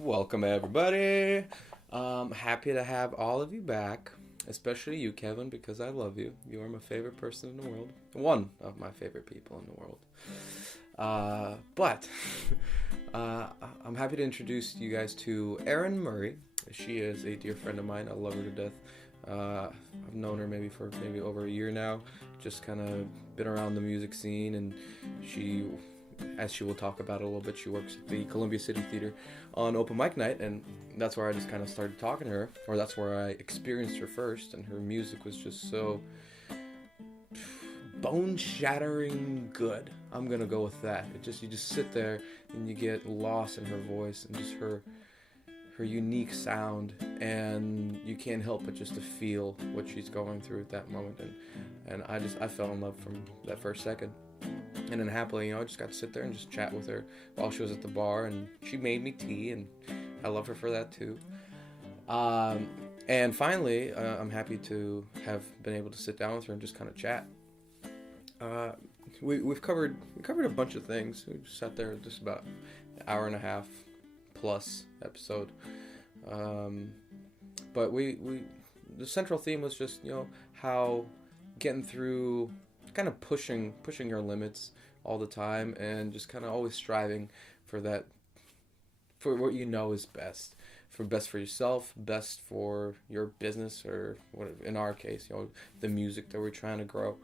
Welcome, everybody. Happy to have all of you back, especially you, Kevin, because I love you. You are my favorite person in the world. One of my favorite people in the world. But I'm happy to introduce you guys to Erin Murray. She is a dear friend of mine. I love her to death. I've known her for over a year now. Just kind of been around the music scene, and she, as she will talk about a little bit, she works at the Columbia City Theater on open mic night, and that's where I just kind of started talking to her, or that's where I experienced her first, and her music was just so bone-shattering good. I'm gonna go with that. You just sit there and you get lost in her voice and just her unique sound, and you can't help but just to feel what she's going through at that moment, and I fell in love from that first second. And then happily, I just got to sit there and just chat with her while she was at the bar, and she made me tea, and I love her for that too. And finally, I'm happy to have been able to sit down with her and just kind of chat. We've covered a bunch of things. We sat there just about an hour and a half plus episode. But the central theme was just how getting through, kind of pushing your limits all the time, and just kind of always striving for what is best for yourself, best for your business, or what in our case, the music that we're trying to grow.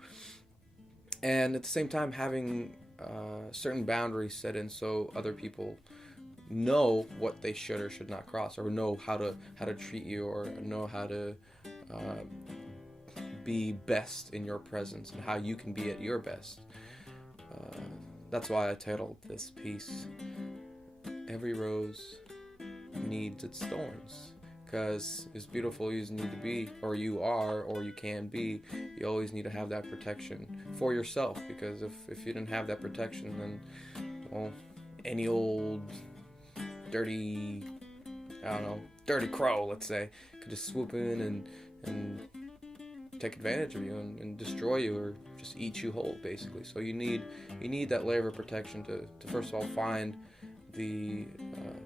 And at the same time having certain boundaries set in so other people know what they should or should not cross, or know how to treat you, or know how to be best in your presence, and how you can be at your best. That's why I titled this piece, Every Rose Needs Its Thorns. Because as beautiful as you need to be, or you are, or you can be, you always need to have that protection for yourself. Because if you didn't have that protection, then, any old dirty crow, let's say, could just swoop in and take advantage of you and destroy you, or just eat you whole, basically. So you need that layer of protection to first of all find the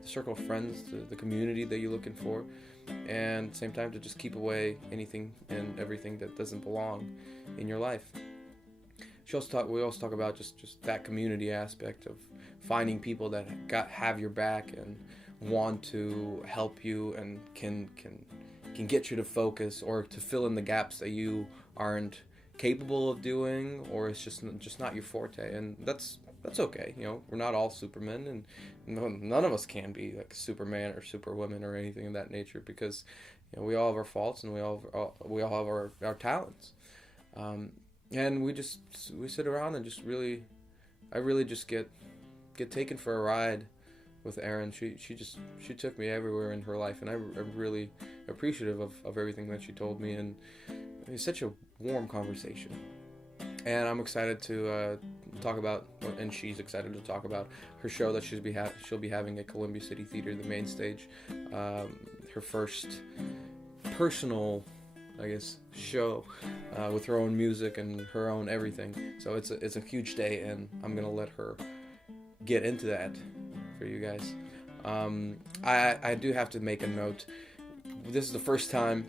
circle of friends, the community that you're looking for, and at the same time to just keep away anything and everything that doesn't belong in your life. We also talk about just that community aspect of finding people that have your back and want to help you and can get you to focus, or to fill in the gaps that you aren't capable of doing, or it's just not your forte. And that's okay. We're not all supermen, and none of us can be like Superman or Superwoman or anything of that nature, because we all have our faults, and we all have our talents. And we sit around and I really just get taken for a ride with Erin. She took me everywhere in her life, and I'm really appreciative of everything that she told me, and it's such a warm conversation. And I'm excited to talk about, and she's excited to talk about her show that she'll be having at Columbia City Theater, the main stage. Her first personal, I guess, show with her own music and her own everything. So it's a huge day, and I'm gonna let her get into that for you guys. I do have to make a note. This is the first time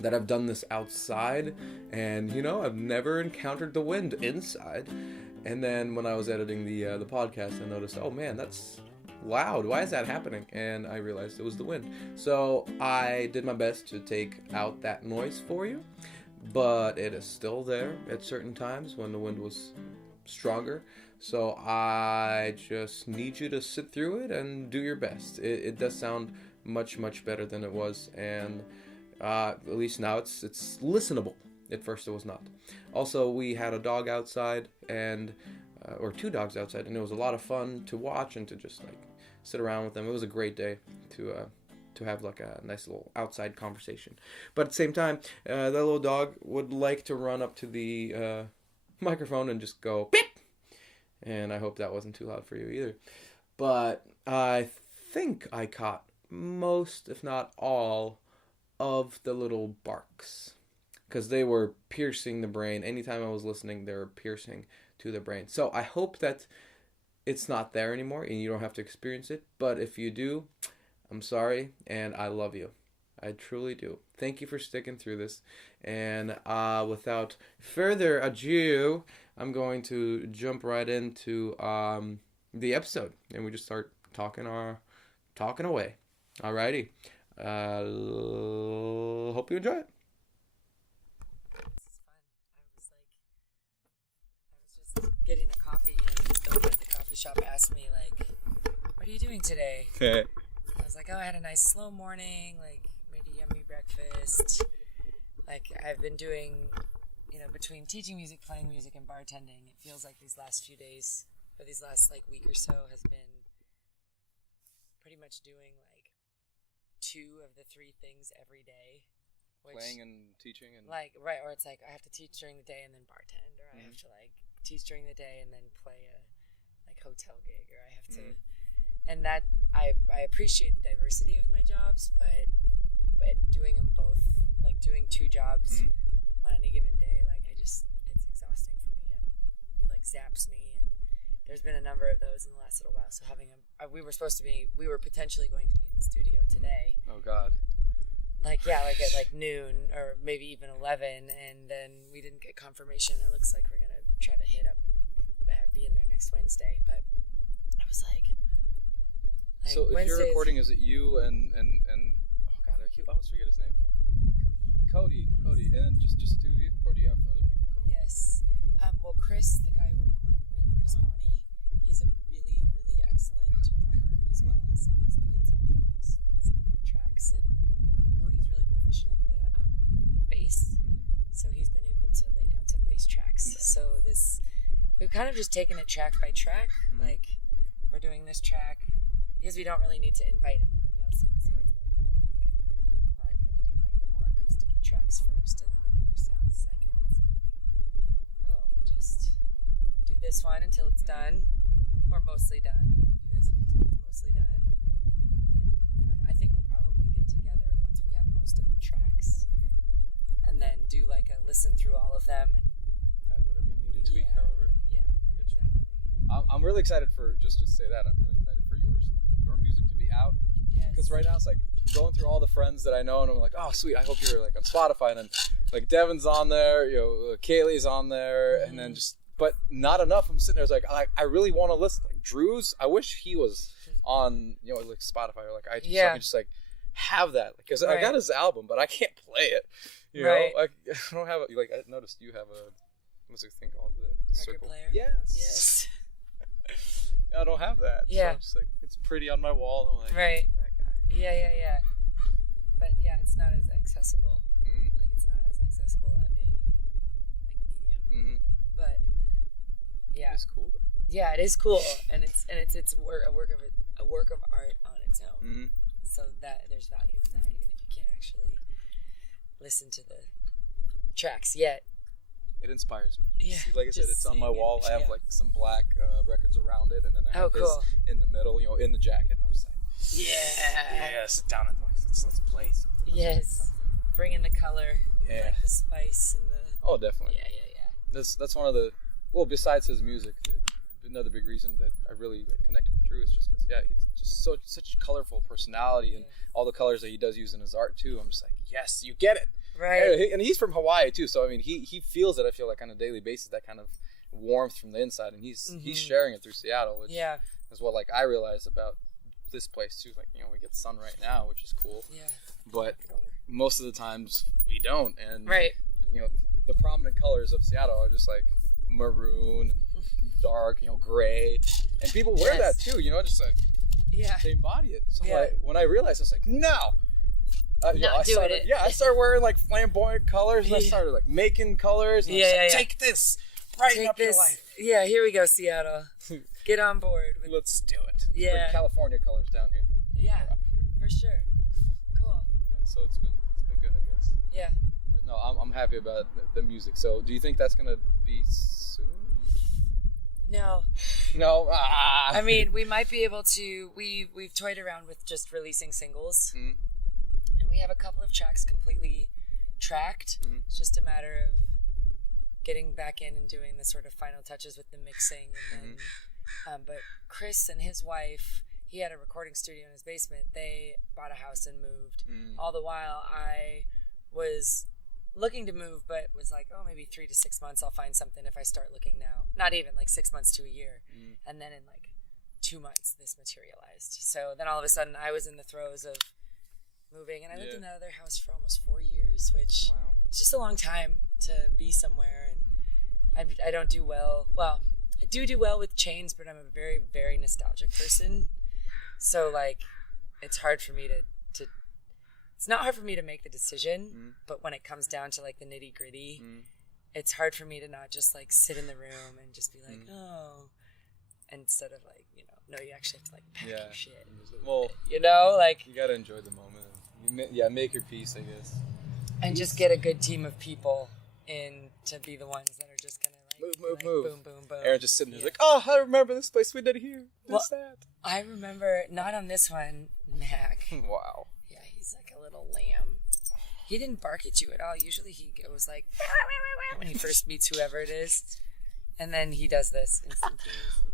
that I've done this outside, and I've never encountered the wind inside. And then when I was editing the podcast, I noticed, oh man, that's loud. Why is that happening? And I realized it was the wind. So I did my best to take out that noise for you, but it is still there at certain times when the wind was stronger. So I just need you to sit through it and do your best. It does sound much, much better than it was, and at least now it's listenable. At first it was not. Also, we had a dog outside, or two dogs outside, and it was a lot of fun to watch and to just sit around with them. It was a great day to have a nice little outside conversation. But at the same time, that little dog would like to run up to the microphone and just go beep. And I hope that wasn't too loud for you either. But I think I caught most, if not all, of the little barks, because they were piercing the brain. Anytime I was listening, they were piercing to the brain. So I hope that it's not there anymore and you don't have to experience it. But if you do, I'm sorry, and I love you. I truly do. Thank you for sticking through this. And without further ado, I'm going to jump right into the episode, and we just start talking away. Alrighty. Hope you enjoy it. This is fun. I was just getting a coffee, and the owner at the coffee shop asked me, like, what are you doing today? I was like, oh, I had a nice slow morning, like, made a yummy breakfast. Like, I've been doing, between teaching music, playing music, and bartending, it feels like these last few days, or these last, like, week or so has been pretty much doing, like, 2 of the 3 things every day. Playing and teaching and like, right, or it's like I have to teach during the day and then bartend, or I have to like teach during the day and then play a like hotel gig, or I have to, and that I appreciate the diversity of my jobs, but doing them both, like doing 2 jobs on any given day, like it's exhausting for me and like zaps me. And there's been a number of those in the last little while. So we were potentially going to be in the studio today. Oh God. Like, yeah, like at like noon or maybe even 11, and then we didn't get confirmation. It looks like we're going to try to be in there next Wednesday. But I was like so if you're recording, is it you and oh God, I always forget his name. Cody. And then just the 2 of you? Or do you have other people coming? Yes. Well, Chris, the guy we're recording with, Chris Bonney, he's a really, really excellent drummer as well. So he's played some drums on some of our tracks, and Cody's really proficient at the bass, so he's been able to lay down some bass tracks. So we've kind of just taken it track by track. Like, we're doing this track because we don't really need to invite anybody else in, so it's been more like we had to do like the more acoustic-y tracks first, and then the bigger sounds second. It's like, we just do this one until it's done, or mostly done. We do this one until it's mostly done, and then the final. I think we'll probably get together once we have most of the tracks, and then do like a listen through all of them and add whatever you need to tweak. However, I get you. Exactly. I'm really excited for just to say that I'm really excited for your music to be out. Because right now it's like going through all the friends that I know, and I'm like, oh sweet, I hope you're like on Spotify, and then like Devin's on there, Kaylee's on there, and then but not enough. I'm sitting there, it's like I really want to listen. Like Drew's, I wish he was on like Spotify or like iTunes, so I could just like have that, because I got his album, but I can't play it. You know, I don't have it. Like I noticed you have what's the thing called, the record circle player. Yes. I don't have that. Yeah. So I'm just like, it's pretty on my wall. And I'm like, that guy. Yeah. But yeah, it's not as accessible. Like, it's not as accessible of a like medium. But yeah, it's cool though. Yeah, it is cool, and it's a work of art on its own. So that there's value in that, even if you can't actually listen to the tracks yet. It inspires me. Yeah, like I said, it's on my wall. I have like some black records around it, and then I have this in the middle, in the jacket, and I was like, sit down and let's play something. Yes, bring in the color, like the spice and the. Definitely. Yeah. That's one of the, besides his music, another big reason that I really connected with Drew is just because he's just such a colorful personality, and all the colors that he does use in his art too. I'm just like, yes, you get it. Right. And he's from Hawaii too, so I mean he feels it, I feel like, on a daily basis, that kind of warmth from the inside, and he's sharing it through Seattle, which is what like I realized about this place too. Like, we get sun right now, which is cool. Yeah. But most of the times we don't, and the prominent colors of Seattle are just like maroon and dark, gray, and people wear that too, just like they embody it. So when I realized, I was like, no. I started wearing like flamboyant colors, and I started like making colors, and I was like, take this, brighten up your life. Yeah, here we go, Seattle. Get on board. Let's do it. Yeah. California colors down here. Yeah, up here. For sure. Cool. Yeah, so it's been good, I guess. Yeah. But no, I'm happy about the music. So do you think that's gonna be soon? No. I mean, we might be able to. We've toyed around with just releasing singles. We have a couple of tracks completely tracked. It's just a matter of getting back in and doing the sort of final touches with the mixing, and then but Chris and his wife, he had a recording studio in his basement. They bought a house and moved. All the while I was looking to move, but was like, oh, maybe 3 to 6 months I'll find something if I start looking now. Not even, like 6 months to a year. And then in like 2 months this materialized. So then all of a sudden I was in the throes of moving, and I lived in that other house for almost 4 years, which is just a long time to be somewhere. And I don't do well. Well, I do well with change, but I'm a very, very nostalgic person. So like, it's hard for me to it's not hard for me to make the decision, but when it comes down to like the nitty gritty, it's hard for me to not just like sit in the room and just be like, oh, instead of like, you know, no, you actually have to like pack your shit. Well, you know, like, you gotta enjoy the moment. Make your peace, I guess. And just get a good team of people in to be the ones that are just gonna like move. Boom, boom, boom. Erin just sitting there like, oh, I remember this place we did here. That. I remember, not on this one, Mac. Wow. Yeah, he's like a little lamb. He didn't bark at you at all. Usually he goes like, when he first meets whoever it is. And then he does this instantaneously.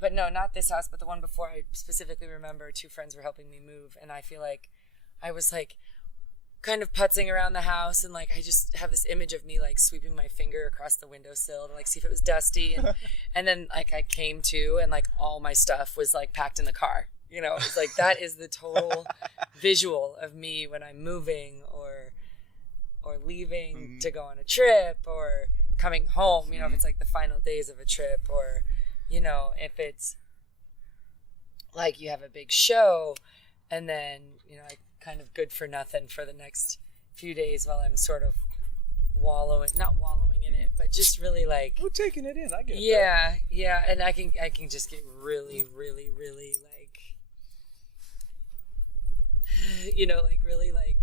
But no, not this house, but the one before. I specifically remember 2 friends were helping me move, and I feel like I was like kind of putzing around the house, and like I just have this image of me like sweeping my finger across the windowsill to like see if it was dusty, and then like I came to, and like all my stuff was like packed in the car. You know, it's like that is the total visual of me when I'm moving or leaving to go on a trip or coming home. You know, if it's like the final days of a trip, or you know, if it's like you have a big show and then, you know, like kind of good for nothing for the next few days while I'm sort of not wallowing in it, but just really like, we're taking it in. I get that. Yeah. And I can just get really, really, really like, you know, like really like,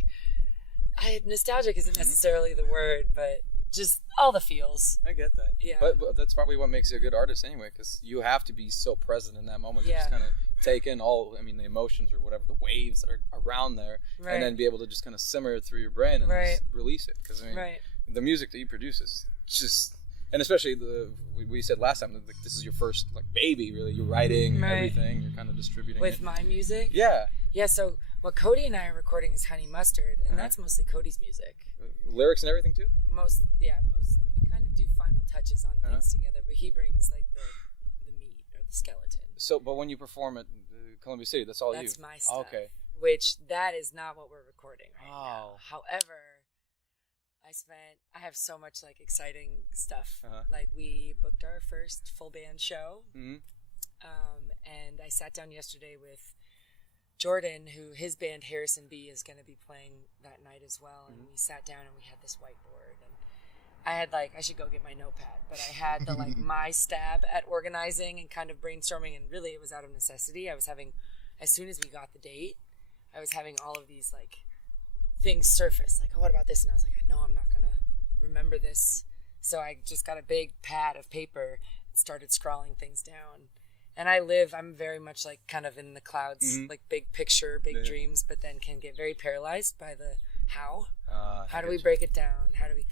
nostalgic isn't necessarily the word, but just all the feels. I get that. Yeah. But that's probably what makes you a good artist anyway, because you have to be so present in that moment to just kind of take in the emotions or whatever, the waves that are around there, and then be able to just kind of simmer it through your brain and just release it. Because, the music that you produce is just, and especially we said last time, like, this is your first like baby, really. You're writing everything, you're kind of distributing with my music. Yeah. So what Cody and I are recording is Honey Mustard, and that's mostly Cody's music. Lyrics and everything too? Mostly. We kind of do final touches on things together, but he brings like the meat or the skeleton. So, but when you perform at Columbia City, that's all you? That's my stuff. Okay. Which that is not what we're recording right now. However, I have so much like exciting stuff. Like we booked our first full band show, and I sat down yesterday with Jordan, who his band Harrison B is going to be playing that night as well, and we sat down and we had this whiteboard, and I had like, I should go get my notepad, but I had the like my stab at organizing and kind of brainstorming, and really it was out of necessity. I was having, as soon as we got the date, I was having all of these like things surface, like, oh, what about this? And I was like, I know I'm not going to remember this. So I just got a big pad of paper and started scrawling things down. And I'm very much like kind of in the clouds, like big picture, big dreams, but then can get very paralyzed by the how. How do we break it down? How do we,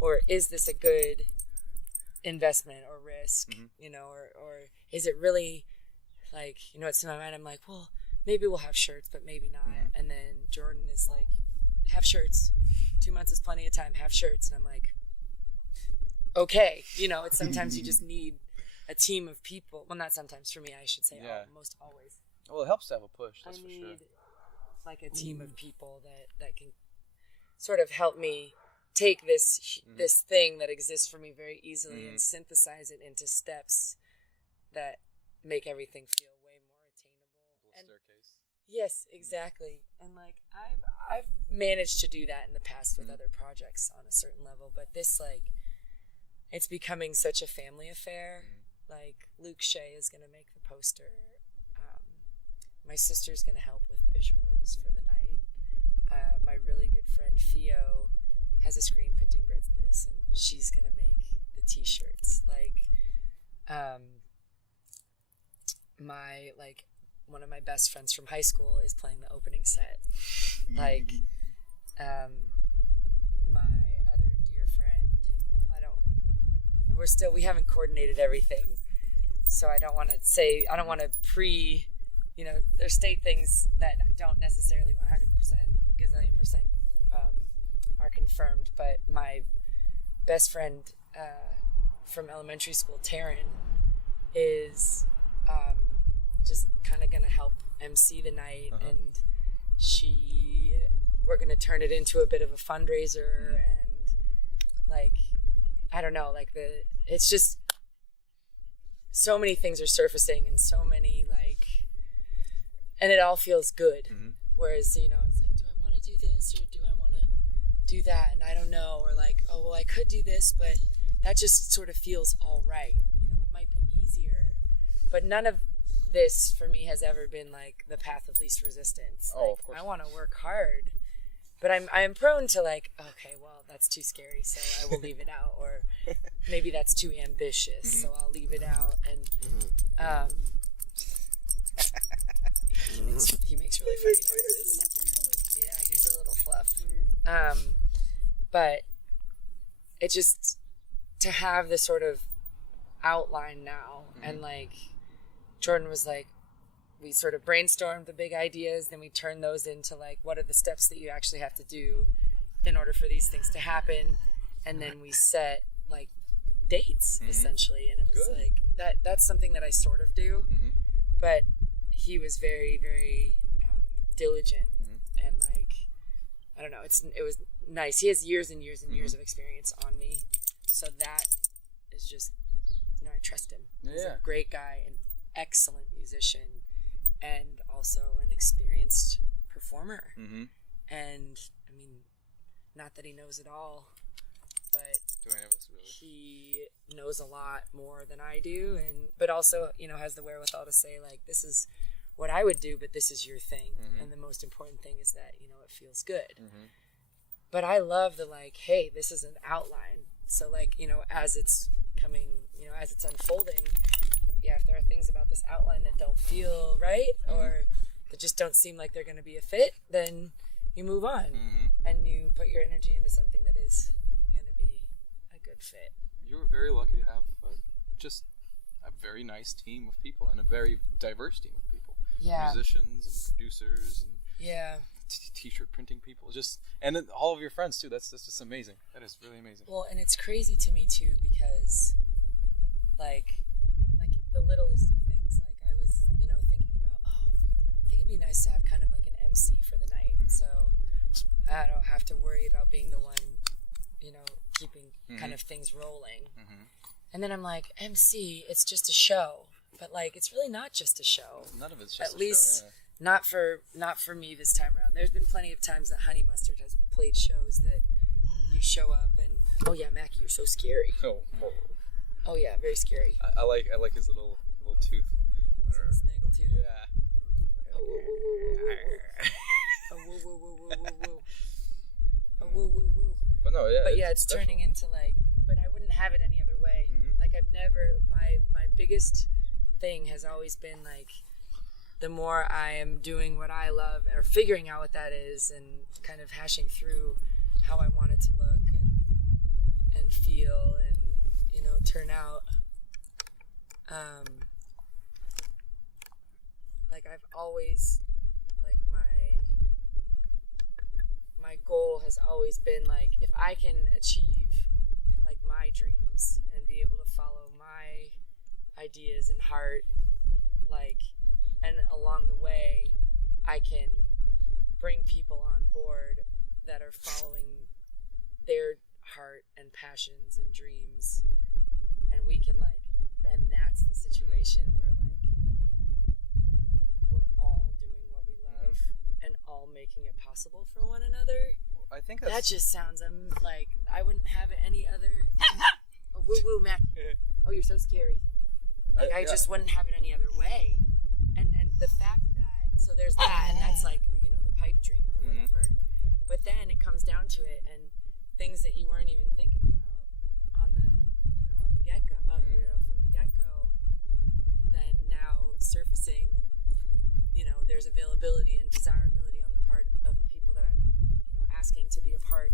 or is this a good investment or risk, you know, or is it really like, you know, it's in my mind, I'm like, well, maybe we'll have shirts, but maybe not. And then Jordan is like, have shirts. 2 months is plenty of time, have shirts. And I'm like, okay, you know, it's sometimes you just need a team of people. Well, not sometimes, for me, I should say, almost always. Well, it helps to have a push, that's for sure. I need like a team of people that can sort of help me take this thing that exists for me very easily and synthesize it into steps that make everything feel way more attainable. And staircase. Yes, exactly. And like I've managed to do that in the past with other projects on a certain level, but this, like, it's becoming such a family affair. Like Luke Shea is going to make the poster. My sister's going to help with visuals for the night. My really good friend Theo has a screen printing business, and she's going to make the t-shirts. Like, one of my best friends from high school is playing the opening set. Like, my other dear friend, we haven't coordinated everything, so I don't want to or state things that don't necessarily 100% gazillion percent are confirmed. But my best friend from elementary school, Erin, is just kind of going to help MC the night, and we're going to turn it into a bit of a fundraiser, and like, I don't know, like it's just so many things are surfacing, and so many and it all feels good. Whereas, it's like, do I want to do this or do I want to do that? And I don't know. Or like, oh, well, I could do this, but that just sort of feels all right. It might be easier, but none of this for me has ever been like the path of least resistance. Oh, of course. I want to work hard, but I'm prone to like, okay, well, that's too scary, so I will leave it out. Or maybe that's too ambitious, so I'll leave it out. And he makes really funny noises. Yeah, he's a little fluff. But it just, to have this sort of outline now, and like Jordan was like, we sort of brainstormed the big ideas, then we turned those into like, what are the steps that you actually have to do in order for these things to happen, and then we set like dates essentially, and it was good. Like that's something that I sort of do, but he was very, very diligent, and like, I don't know, it was nice. He has years and years and years of experience on me, so that is just, I trust him. He's a great guy, an excellent musician, and also an experienced performer. And I mean, not that he knows it all, but he knows a lot more than I do, but also, has the wherewithal to say like, this is what I would do, but this is your thing. And the most important thing is that, it feels good. But I love the like, hey, this is an outline. So like, as it's coming, as it's unfolding, if there are things about this outline that don't feel right, or that just don't seem like they're going to be a fit, then you move on and you put your energy into something that is going to be a good fit. You were very lucky to have just a very nice team of people, and a very diverse team of people. Yeah. Musicians and producers and t-shirt printing people, and then all of your friends too. That's just amazing. That is really amazing. Well, and it's crazy to me too, because like the littlest of things, like I was, thinking about, I think it'd be nice to have kind of like an MC for the night, so I don't have to worry about being the one, keeping kind of things rolling. And then I'm like, MC, it's just a show, but like, it's really not just a show. None of it's just at least show, not for me this time around. There's been plenty of times that Honey Mustard has played shows that you show up and, oh yeah, Mackie, you're so scary. Oh yeah, very scary. I like his little tooth. Snaggle tooth. Yeah. Oh, woo, woo, woo, woo, woo, woo. Oh, woo, woo, woo. But no, yeah. But yeah, it's turning into like, but I wouldn't have it any other way. Like I've never, my biggest thing has always been like, the more I am doing what I love, or figuring out what that is, and kind of hashing through how I want it to look and feel and, turn out, like I've always, like my goal has always been like, if I can achieve like my dreams and be able to follow my ideas and heart, like, and along the way I can bring people on board that are following their heart and passions and dreams, and we can like, then that's the situation where like we're all doing what we love and all making it possible for one another. Well, I think that just sounds like I wouldn't have it any other. Oh, woo woo, Mackie. Oh, you're so scary. Like I just wouldn't have it any other way. And the fact that, so there's that, and that's like, the pipe dream or whatever. But then it comes down to it, and things that you weren't even thinking about on the get-go, from the get-go, then now surfacing, there's availability and desirability on the part of the people that I'm, asking to be a part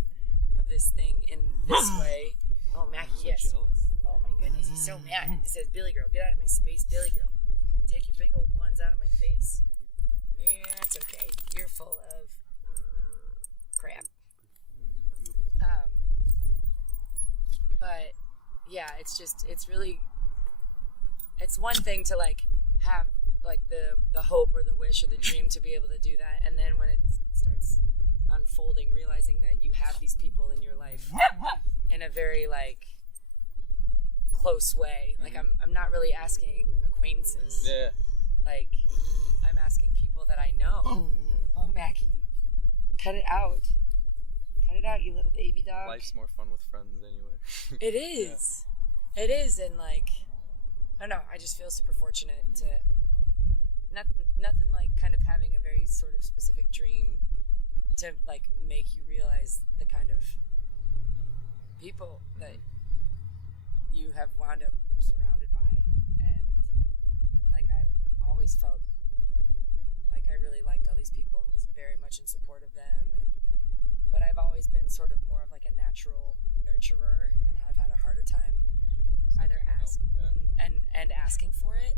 of this thing in this way. Oh, Mackie, yes. Jealous. Oh my goodness, he's so mad. He says, Billy girl, get out of my space, Billy girl. Take your big old buns out of my face. Yeah, it's okay. You're full of crap. But yeah, it's one thing to like have like the hope or the wish or the dream to be able to do that, and then when it starts unfolding, realizing that you have these people in your life in a very like close way. Like I'm not really asking acquaintances. Yeah. Like I'm asking people that I know. Oh, Maggie, cut it out. Cut it out, you little baby dog. Life's more fun with friends anyway. It is. Yeah. It is, and like I don't know. I just feel super fortunate to nothing like kind of having a very sort of specific dream to like make you realize the kind of people that you have wound up surrounded by, and like I've always felt like I really liked all these people and was very much in support of them, but I've always been sort of more of like a natural nurturer, and I've had a harder time either and asking for it,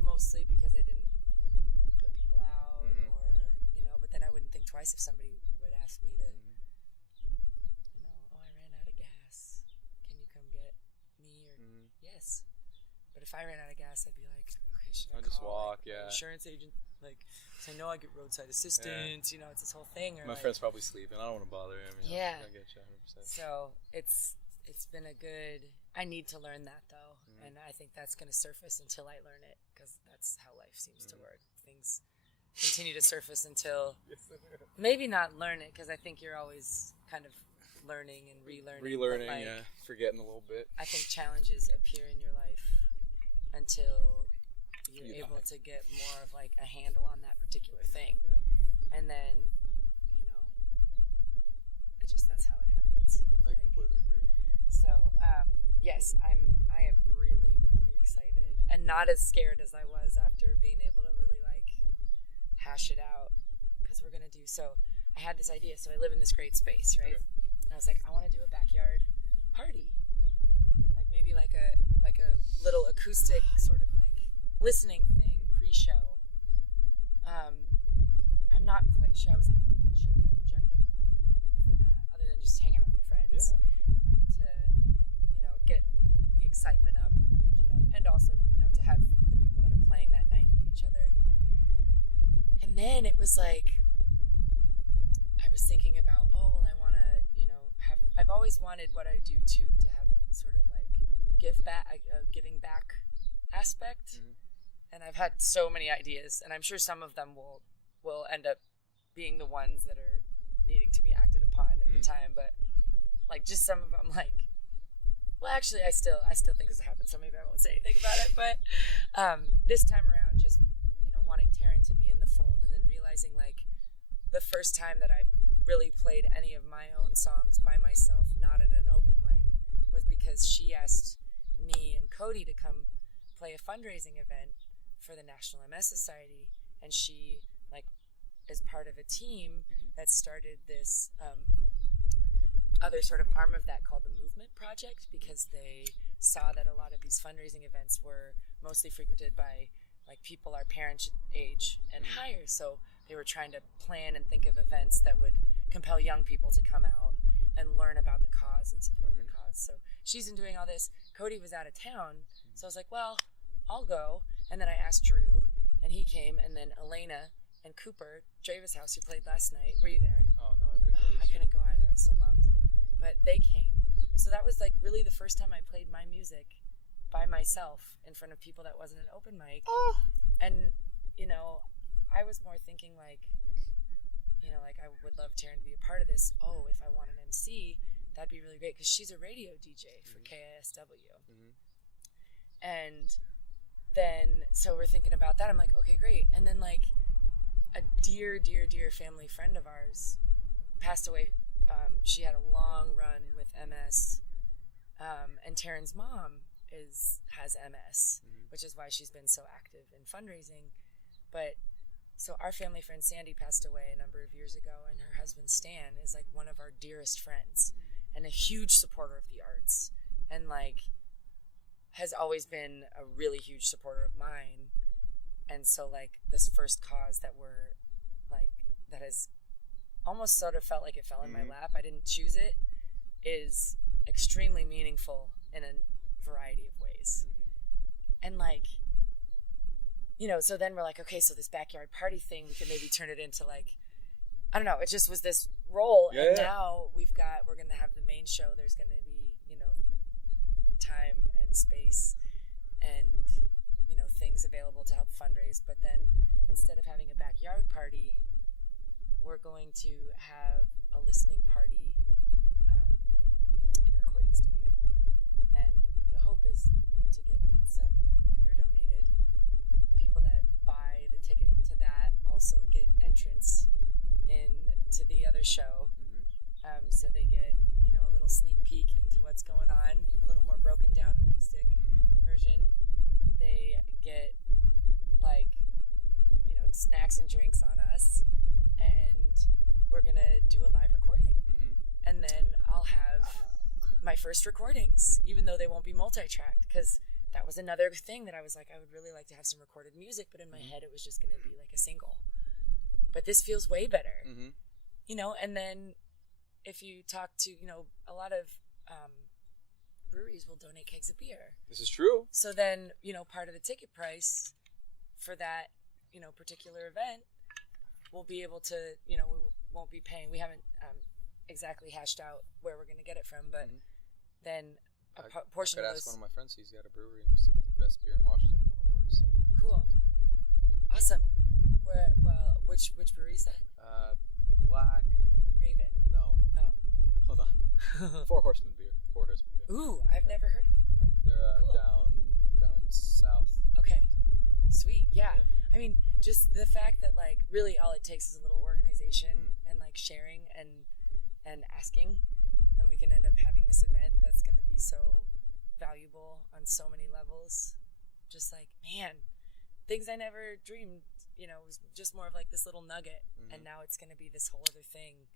mostly because I didn't maybe want to put people out, or but then I wouldn't think twice if somebody would ask me to oh, I ran out of gas, can you come get me, or yes. But if I ran out of gas, I'd be like, okay, should I just call walk, my insurance agent, like, so I know I get roadside assistance, it's this whole thing, or my like, friend's probably sleeping, I don't want to bother him, yeah, I get you 100%. So it's been a good, I need to learn that though, and I think that's going to surface until I learn it, because that's how life seems to work. Things continue to surface until maybe not learn it, because I think you're always kind of learning and relearning, like, forgetting a little bit. I think challenges appear in your life until you're able to get more of like a handle on that particular thing, and then it just, that's how it happens. I completely agree. So yes, I am really, really excited, and not as scared as I was after being able to really like hash it out, because we're gonna do, so I had this idea, so I live in this great space, right? And I was like, I want to do a backyard party, like maybe like a little acoustic sort of like listening thing pre-show. I'm not quite sure. I was like, I'm not quite sure what the objective would be for that, other than just hang out with my friends and to get the excitement up and the energy up, and also to have the people that are playing that night meet each other. And then it was like I was thinking about, oh well, I want to have, I've always wanted what I do to have a sort of like giving back aspect, and I've had so many ideas, and I'm sure some of them will end up being the ones that are needing to be acted upon at the time, but like just some of them, like, well, actually I still think this will happen, so maybe I won't say anything about it, but this time around, just wanting Taryn to be in the fold, and then realizing like the first time that I really played any of my own songs by myself, not at an open mic, was because she asked me and Cody to come play a fundraising event for the National MS Society, and she like is part of a team that started this other sort of arm of that called the Movement Project, because they saw that a lot of these fundraising events were mostly frequented by like people our parents' age and higher, so they were trying to plan and think of events that would compel young people to come out and learn about the cause and support the cause. So she's been doing all this. Cody was out of town, so I was like, well, I'll go. And then I asked Drew, and he came, and then Elena and Cooper, Dravis House, who played last night. Were you there? Oh, no, I couldn't go. I couldn't go either. I was so bummed. But they came. So that was like really the first time I played my music by myself in front of people that wasn't an open mic. And, I was more thinking like, like I would love Taryn to be a part of this. Oh, if I want an MC, that'd be really great, because she's a radio DJ for KISW. And then, so we're thinking about that. I'm like, okay, great. And then like a dear, dear, dear family friend of ours passed away. She had a long run with MS, and Taryn's mom has MS, which is why she's been so active in fundraising. But so our family friend Sandy passed away a number of years ago, and her husband Stan is like one of our dearest friends and a huge supporter of the arts, and like has always been a really huge supporter of mine. And so, like, this first cause that we're, like, that has almost sort of felt like it fell in my lap, I didn't choose it, is extremely meaningful in a variety of ways. And, like, you know, so then we're like, okay, so this backyard party thing, we could maybe turn it into, like, I don't know, it just was this role. Yeah, and yeah. now we're going to have the main show. There's going to be, you know, time and space and, you know, things available to help fundraise. But then instead of having a backyard party, we're going to have a listening party in a recording studio. And the hope is, you know, to get some beer donated. People that buy the ticket to that also get entrance in to the other show. So they get, you know, a little sneak peek into what's going on, a little more broken down acoustic version. They get, like, you know, snacks and drinks on us, and we're gonna do a live recording. And then I'll have my first recordings, even though they won't be multi-tracked, because that was another thing that I was like, I would really like to have some recorded music, but in my head it was just gonna be like a single. But this feels way better, you know. And then if you talk to, you know, a lot of breweries will donate kegs of beer. This is true. So then, you know, part of the ticket price for that, you know, particular event, we'll be able to, you know, we won't be paying. We haven't exactly hashed out where we're going to get it from, but then a portion I of could those. ask one of my friends. He's got a brewery and just the best beer in Washington, won awards. So Cool. Awesome. Well, which brewery is that? Black. Raven. No. Oh. Hold on. Four Horsemen beer. Ooh, I've never heard of them. They're Cool. down south. Okay. So. Sweet. Yeah. I mean, just the fact that, like, really all it takes is a little organization and, like, sharing and asking, and we can end up having this event that's going to be so valuable on so many levels. Just like, man, things I never dreamed, you know, it was just more of like this little nugget, and now it's going to be this whole other thing,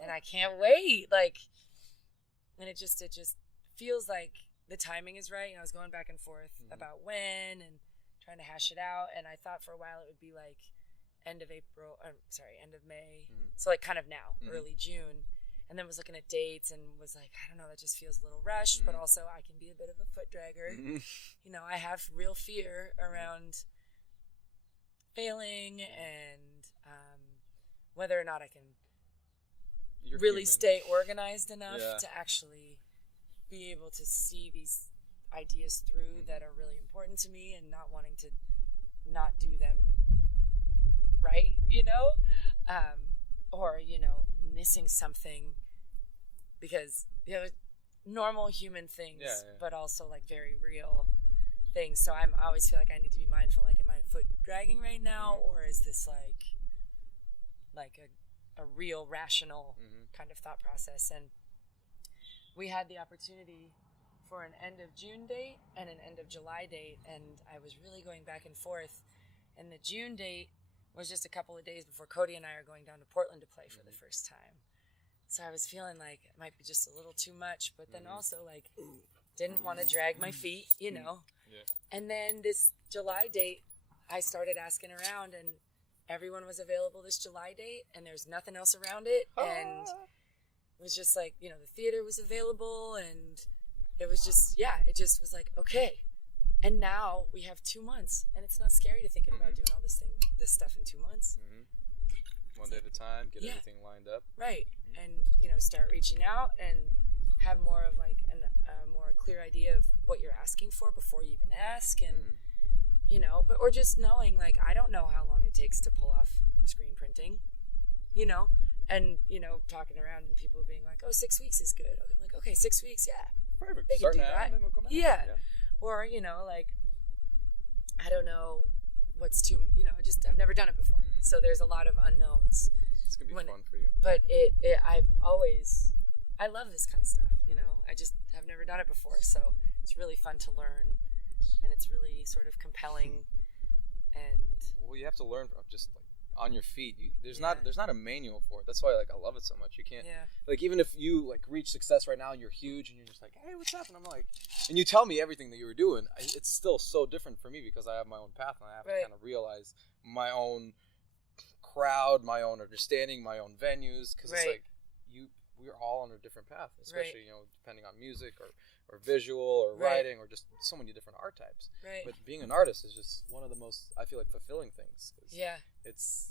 and I can't wait. Like, and it just feels like the timing is right. You know, I was going back and forth about when and trying to hash it out, and I thought for a while it would be like end of May, so like kind of now, early June, and then was looking at dates and was like, I don't know, that just feels a little rushed, but also I can be a bit of a foot dragger. You know, I have real fear around failing and whether or not I can really stay organized enough to actually be able to see these ideas through that are really important to me, and not wanting to not do them right, you know, or, you know, missing something, because, you know, normal human things, but also like very real things. So I always feel like I need to be mindful, like, am I foot dragging right now, or is this like a real rational kind of thought process? And we had the opportunity for an end of June date and an end of July date, and I was really going back and forth, and the June date was just a couple of days before Cody and I are going down to Portland to play for the first time. So I was feeling like it might be just a little too much, but then also like didn't want to drag my feet, you know. And then this July date, I started asking around, and everyone was available this July date, and there's nothing else around it. And it was just like, you know, the theater was available, and it was just, it just was like, okay. And now we have 2 months, and it's not scary to think about doing all this stuff in 2 months. One day at a time, get everything lined up. Right. And, you know, start reaching out and have more of like a more clear idea of what you're asking for before you even ask. And, you know, or just knowing, like, I don't know how long it takes to pull off screen printing, you know, and, you know, talking around and people being like, oh, 6 weeks is good. I'm like, okay, 6 weeks. Yeah. Perfect. They Start can do now, that. and then we'll come out. Yeah. Or, you know, like, I don't know what's too, you know, I've never done it before. So there's a lot of unknowns. It's going to be fun for you. But I love this kind of stuff, you know. I just have never done it before. So it's really fun to learn, and it's really sort of compelling. And well, you have to learn from just like on your feet. There's Yeah. not a manual for it. That's why like I love it so much. You can't Yeah. like, even if you like reach success right now and you're huge and you're just like, hey, what's up? And I'm like, and you tell me everything that you were doing, it's still so different for me because I have my own path and I have to Right. kind of realize my own crowd, my own understanding, my own venues, because it's Right. like we're all on a different path, especially Right. you know, depending on music or visual or Right. writing or just so many different art types. Right. But being an artist is just one of the most, I feel like, fulfilling things. 'Cause Yeah. it's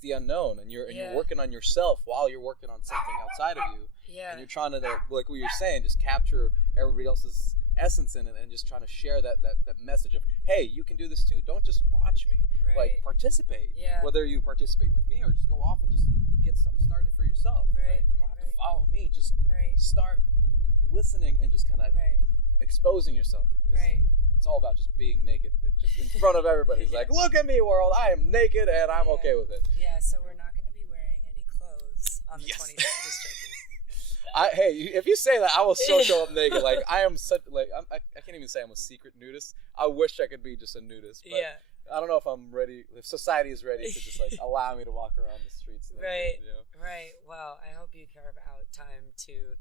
the unknown, and you're Yeah. working on yourself while you're working on something outside of you, Yeah. and you're trying to, like what you're saying, just capture everybody else's essence in it, and just trying to share that message of, hey, you can do this too. Don't just watch me. Right. Like, participate. Yeah. Whether you participate with me or just go off and just get something started for yourself. Right. You don't have to Right. follow me. Just Right. start listening and just kind of Right. exposing yourself. 'Cause Right. it's all about just being naked, just in front of everybody. It's Yeah. like, look at me, world. I am naked and I'm Yeah. okay with it. Yeah. So we're not going to be wearing any clothes on the Yes. 26th district. If you say that, I will so show up naked. Like, I am such, like, I can't even say I'm a secret nudist. I wish I could be just a nudist. But Yeah. I don't know if I'm ready, if society is ready to just, like, allow me to walk around the streets. Naked, Right. You know? Right. Well, I hope you carve out time to,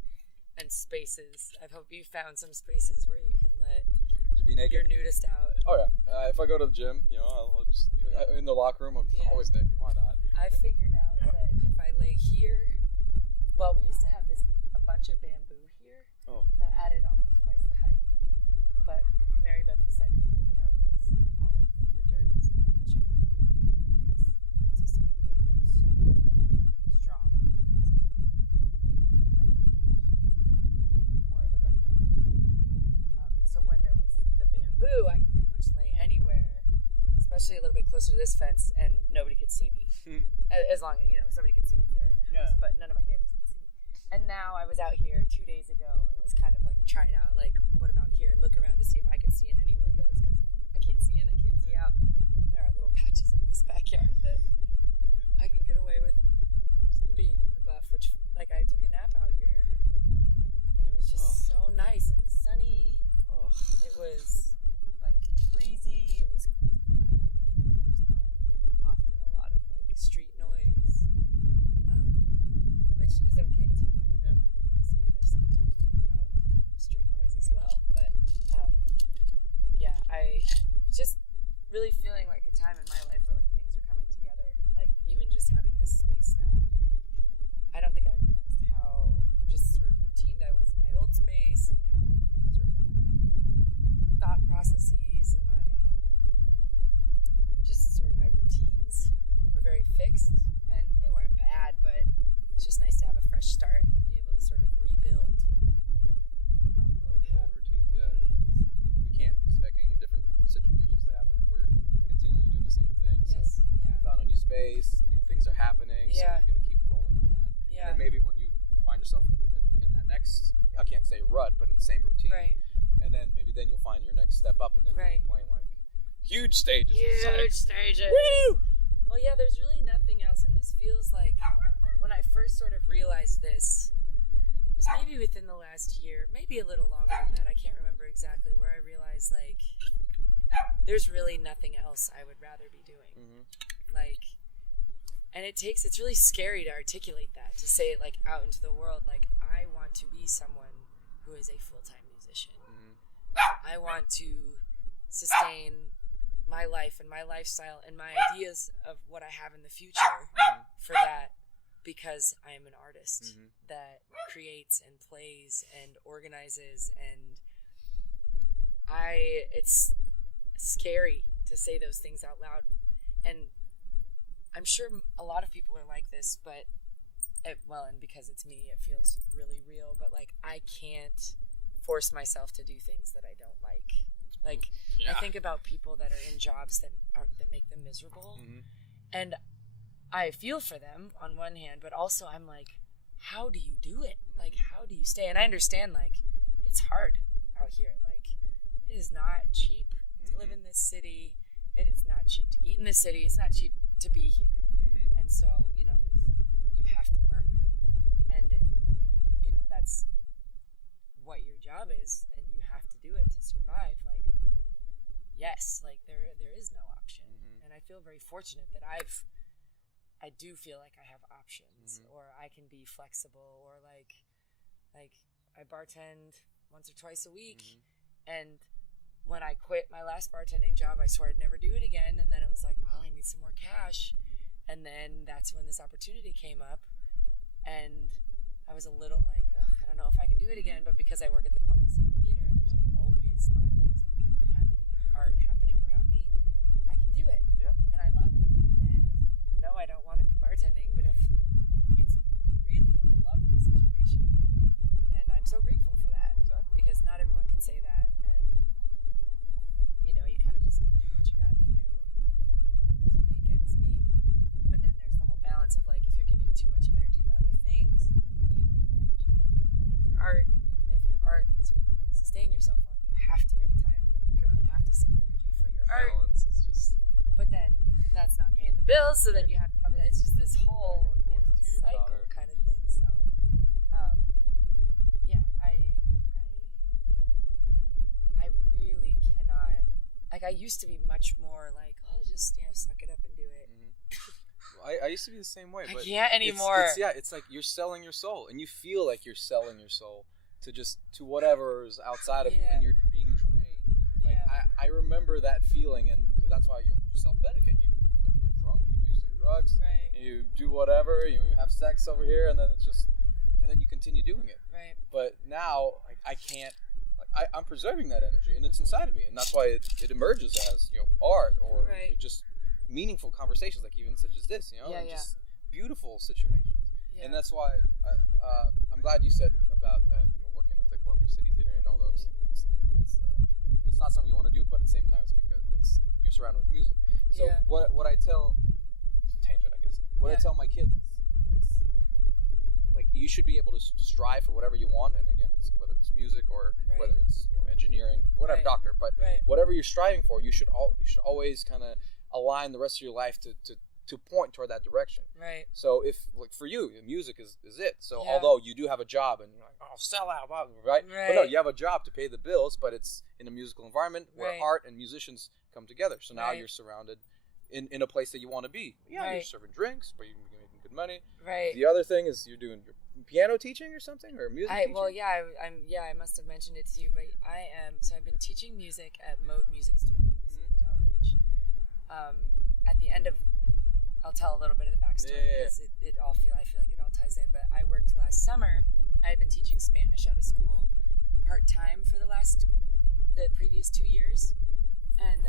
and spaces. I hope you found some spaces where you can let Just be naked. your nudist out. Oh, yeah. If I go to the gym, you know, I'll just, in the locker room, I'm Yeah. always naked. Why not? I figured out that if I lay here, well, we used to have a bunch of bamboo here Oh. that added almost twice the height, but Mary Beth decided to take it out because all the rest of her dirt was on. She couldn't do anything with it because the root system in bamboo is so strong, nothing else can grow. And then taken out because she wants to have more of a garden. So when there was the bamboo, I could pretty much lay anywhere, especially a little bit closer to this fence, and nobody could see me. As long as, somebody could see me if they were in the house, Yeah. but none of my neighbors could see. And now I was out here 2 days ago and was kind of like trying out, like, what about here? And look around to see if I could see in any windows, because I can't see in, I can't see out. And there are little patches of this backyard that I can get away with That's good. being in the buff, which, like, I took a nap out here, and it was just so nice and sunny. Oh. It was, like, breezy. It was quiet, There's not often a lot of, like, street noise, which is okay, too. I grew up in the city. There's something comforting about, street noise as well. But, yeah, I just really feeling like a time in my life where, like, things are coming together. Like, even just having this space now. I don't think I realized how just sort of routined I was in my old space, and how sort of my thought processes and my just sort of my routines were very fixed, and they weren't bad, but it's just nice to have a fresh start and be able to sort of rebuild. And outgrow the old routines, yeah. I mean, we can't expect any different situations to happen if we're continually doing the same thing. Yes, So you found a new space, new things are happening, so Yeah. you're going to keep rolling on that. Yeah. And then maybe when you find yourself in that next, I can't say rut, but in the same routine. Right. And then maybe then you'll find your next step up, and then you'll Right. be playing like huge stages. It's like, Huge stages. woo! Well, yeah, there's really nothing else, and this feels like when I first sort of realized this, it was maybe within the last year, maybe a little longer than that. I can't remember exactly, where I realized, like, there's really nothing else I would rather be doing. Mhm. Like, and it's really scary to articulate that, to say it, like, out into the world. Like, I want to be someone who is a full-time musician. I want to sustain my life and my lifestyle and my ideas of what I have in the future for that, because I am an artist that creates and plays and organizes, and it's scary to say those things out loud. And I'm sure a lot of people are like this, but and because it's me, it feels really real. But, like, I can't force myself to do things that I don't like. Like, I think about people that are in jobs that make them miserable, and I feel for them on one hand, but also I'm like, how do you do it? Like, how do you stay? And I understand, like, it's hard out here. Like, it is not cheap to live in this city. It is not cheap to eat in this city. It's not cheap to be here. And so, you have to work. And if, that's what your job is, and you have to do it to survive, like, yes, like, there is no option. And I feel very fortunate that I've I do feel like I have options, or I can be flexible, or like I bartend once or twice a week, and when I quit my last bartending job, I swore I'd never do it again, and then it was like, well, I need some more cash, and then that's when this opportunity came up, and I was a little like, ugh, I don't know if I can do it again, but because I work at the Columbia City Theater and there's always live music happening and art happening around me, I can do it. Yeah. And I love it. And no, I don't want to be bartending, but if it's really a lovely situation, and I'm so grateful for that. Exactly. Because not everyone can say that, and you know, you kind of just do what you got to do to make ends meet. But then there's the whole balance of like, if you're giving too much energy to other things, then you don't have the energy to make your art. And if your art is what you want to sustain yourself on, you have to make time and have to save energy for your art. Balance is just. But then that's not paying the bills, so then you have to have, it's just this whole, you know, cycle kind of thing. So, yeah, I really cannot, like, I used to be much more like, oh, just, you know, suck it up and do it. I used to be the same way, but I can't anymore. It's like you're selling your soul, and you feel like you're selling your soul to whatever's outside of you, and you're being drained. Like I remember that feeling, and that's why you self-medicate. You go get drunk, you do some drugs, you do whatever, you have sex over here, and then you continue doing it. Right. But now, like, I can't. Like, I'm preserving that energy, and it's inside of me, and that's why it emerges as, you know, art or just meaningful conversations, like even such as this, you know, just beautiful situations. And that's why I'm glad you said about you know, working at the Columbia City Theater and all those. It's not something you want to do, but at the same time, it's because you're surrounded with music. So what I tell, tangent, I guess. What I tell my kids is like, you should be able to strive for whatever you want, and again, it's whether it's music or whether it's, you know, engineering, whatever, doctor, but whatever you're striving for, you should always kind of align the rest of your life to point toward that direction. Right. So if, like, for you, music is it. So although you do have a job and you're like, oh, sell out, right? But no, you have a job to pay the bills, but it's in a musical environment where art and musicians come together. So now you're surrounded in a place that you want to be. Yeah, you're serving drinks, but you're making good money. Right. The other thing is you're doing your piano teaching or something, or music teaching? Well, I must have mentioned it to you, but so I've been teaching music at Mode Music Studios in Delridge. At the end of, I'll tell a little bit of the backstory because I feel like it all ties in. But I worked last summer. I had been teaching Spanish out of school part time for the previous 2 years, and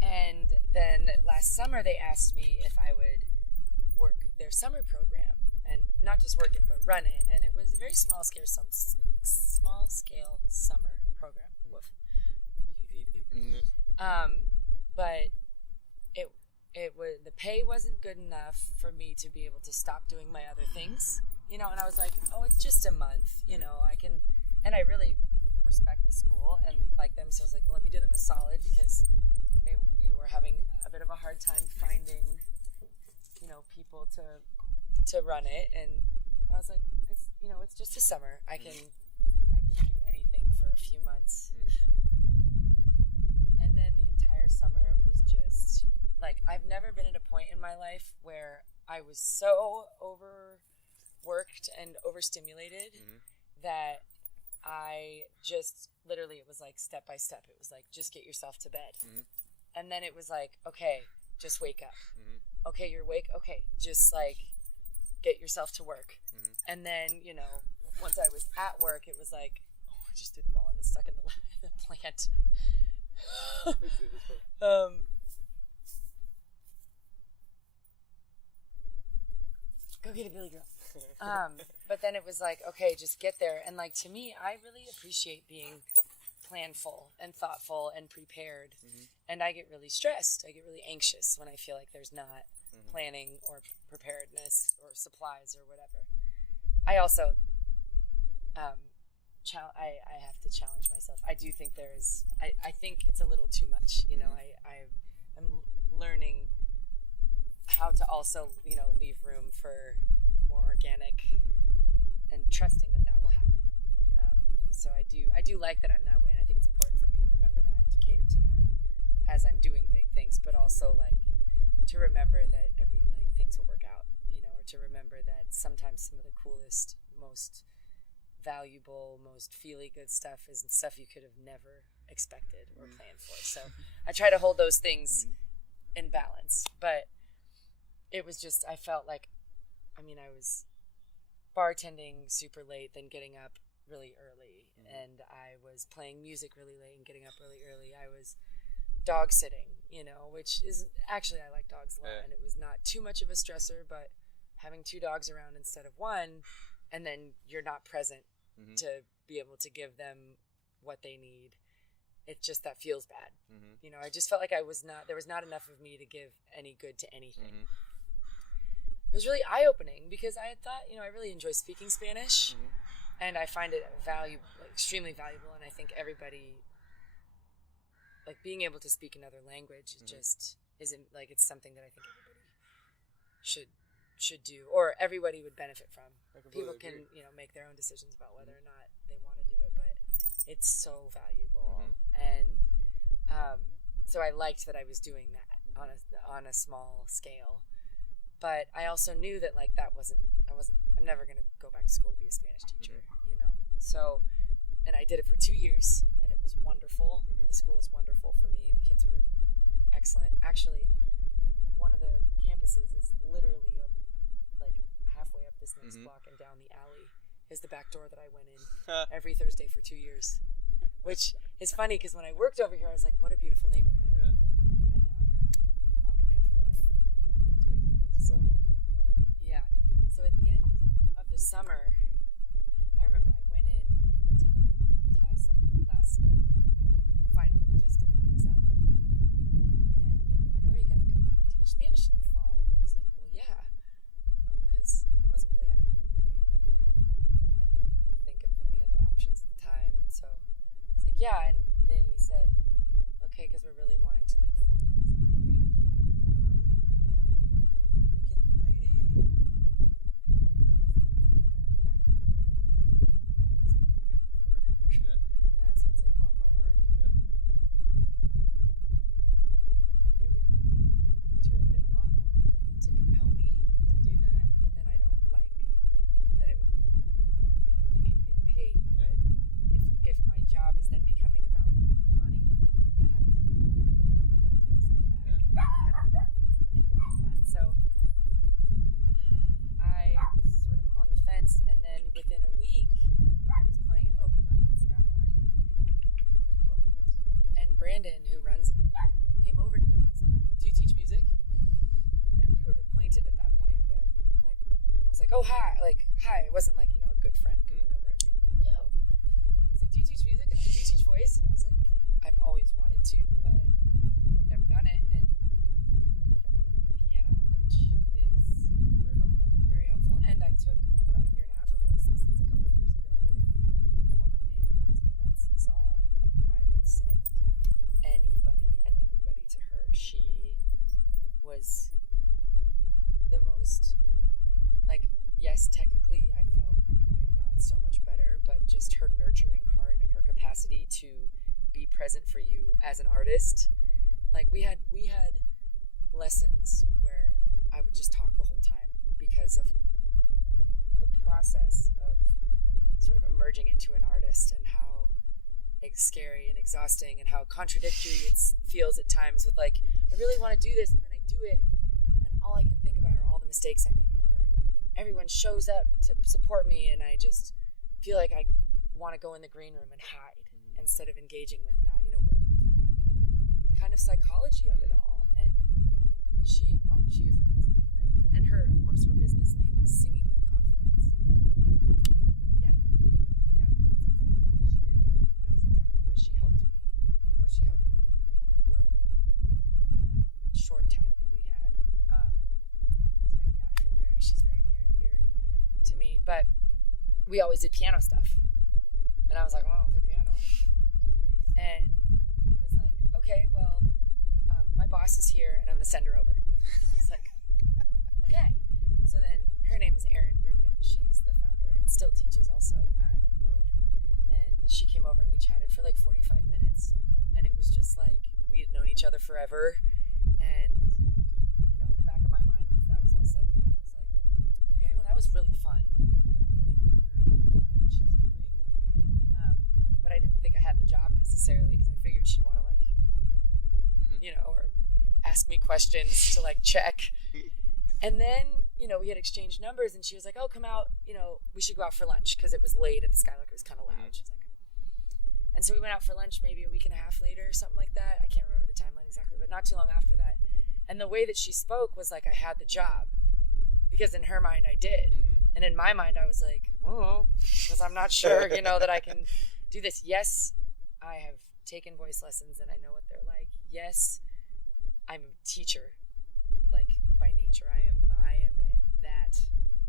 and then last summer they asked me if I would work their summer program, and not just work it but run it. And it was a very small scale summer program. Woof. But it was, the pay wasn't good enough for me to be able to stop doing my other things, you know. And I was like, oh, it's just a month, you know, I can. And I really respect the school and like them, so I was like, well, let me do them a solid, because we were having a bit of a hard time finding, you know, people to run it. And I was like, it's just a summer. I can do anything for a few months. And then the entire summer was just like, I've never been at a point in my life where I was so overworked and overstimulated that I just literally, it was like step by step. It was like, just get yourself to bed. And then it was like, okay, just wake up. Okay, you're awake. Okay, just like get yourself to work. And then, you know, once I was at work, it was like, oh, I just threw the ball and it's stuck in the plant. Go get a Billy girl. But then it was like, okay, just get there. And like, to me, I really appreciate being planful and thoughtful and prepared. And I get really stressed. I get really anxious when I feel like there's not planning or preparedness or supplies or whatever. I also, I have to challenge myself. I do think I think it's a little too much. You know, I'm learning how to also, you know, leave room for more organic and trusting that will happen. So I do like that I'm that way, and I think it's important for me to remember that and to cater to that as I'm doing big things, but also like to remember that things will work out, or to remember that sometimes some of the coolest, most valuable, most feely good stuff is stuff you could have never expected or planned for. So I try to hold those things in balance, but it was just, I felt like, I was bartending super late, then getting up really early, and I was playing music really late and getting up really early. I was dog sitting, which is actually, I like dogs a lot, and it was not too much of a stressor, but having 2 dogs around instead of 1, and then you're not present to be able to give them what they need. It just, that feels bad. I just felt like there was not enough of me to give any good to anything. It was really eye-opening because I had thought, I really enjoy speaking Spanish, and I find it extremely valuable, and I think everybody, being able to speak another language just isn't, it's something that I think everybody should do, or everybody would benefit from. People can, make their own decisions about whether or not they want to do it, but it's so valuable. And so I liked that I was doing that on a small scale. But I also knew that I'm never going to go back to school to be a Spanish teacher, So, and I did it for 2 years, and it was wonderful. The school was wonderful for me. The kids were excellent. Actually, one of the campuses is literally halfway up this next block, and down the alley is the back door that I went in every Thursday for 2 years, which is funny because when I worked over here, I was like, what a beautiful neighborhood. Yeah. And now here I am, a block and a half away. It's crazy. So, yeah. So at the end of the summer, I remember I went in to tie some last, final logistic things up. And they were like, oh, are you going to come back and teach Spanish in the fall? And I was like, well, yeah. Because I wasn't really actively looking. I didn't think of any other options at the time. And so it's like, yeah. And they said, okay, because we're really wanting to formalize the programming a little bit more curriculum writing, parents, things like that. In the back of my mind, I'm like, this is what I hired for. And that sounds like a lot more work. Yeah. It would need to have been a lot more money to compel me to do that, but then I don't like that it would, you need to get paid, but if my job is then becoming about the money, I have to take a step back and kind of think about that. So I was sort of on the fence, and then within a week I was playing an open mic at Skylark. I love the place. And Brandon, who runs it, came over to me and was like, do you teach music? And we were acquainted at that point, but I was like, oh, hi. Hi. It wasn't a good friend coming over and being like, yo. He's like, do you teach music? Do you teach voice? And I was like, I've always wanted to, but I've never done it, and don't really play piano, which is very helpful. And I took about 1.5 years of voice lessons a couple years ago with a woman named Rosie Betts-Zoll, and I would send anybody and everybody to her. She was the most, yes, technically I felt like I got so much better, but just her nurturing heart and her capacity to be present for you as an artist. We had lessons where I would just talk the whole time because of the process of sort of emerging into an artist, and how scary and exhausting and how contradictory it feels at times with I really want to do this, and then I do it, and all I can think about are all the mistakes I made, or everyone shows up to support me and I just feel like I want to go in the green room and hide instead of engaging with that, working through the kind of psychology of it all. And she was amazing. And her, of course, her business name is Singing with Confidence. Yep, that's exactly what she did. That is exactly what she helped me grow in that short time that we had. So she's very near and dear to me. But we always did piano stuff, and I was like, I don't play piano. And he was like, okay, well, my boss is here, and I'm going to send her over. I was like, okay. So then her name is Erin. She's the founder and still teaches also at Mode. And she came over and we chatted for 45 minutes. And it was just we had known each other forever. And, was really fun. I really like her. I really like what she's doing. But I didn't think I had the job necessarily because I figured she'd want to like hear me, or ask me questions to like check. And then, we had exchanged numbers and she was like, oh, come out, we should go out for lunch because it was late at the Skylark. It was kind of loud. She's like, and so we went out for lunch maybe a week and a half later or something like that. I can't remember the timeline exactly, but not too long after that. And the way that she spoke was like I had the job because in her mind I did. And in my mind I was like, oh, because I'm not sure, that I can do this. Yes, I have taken voice lessons and I know what they're like. Yes, I'm a teacher, like by nature. I am that.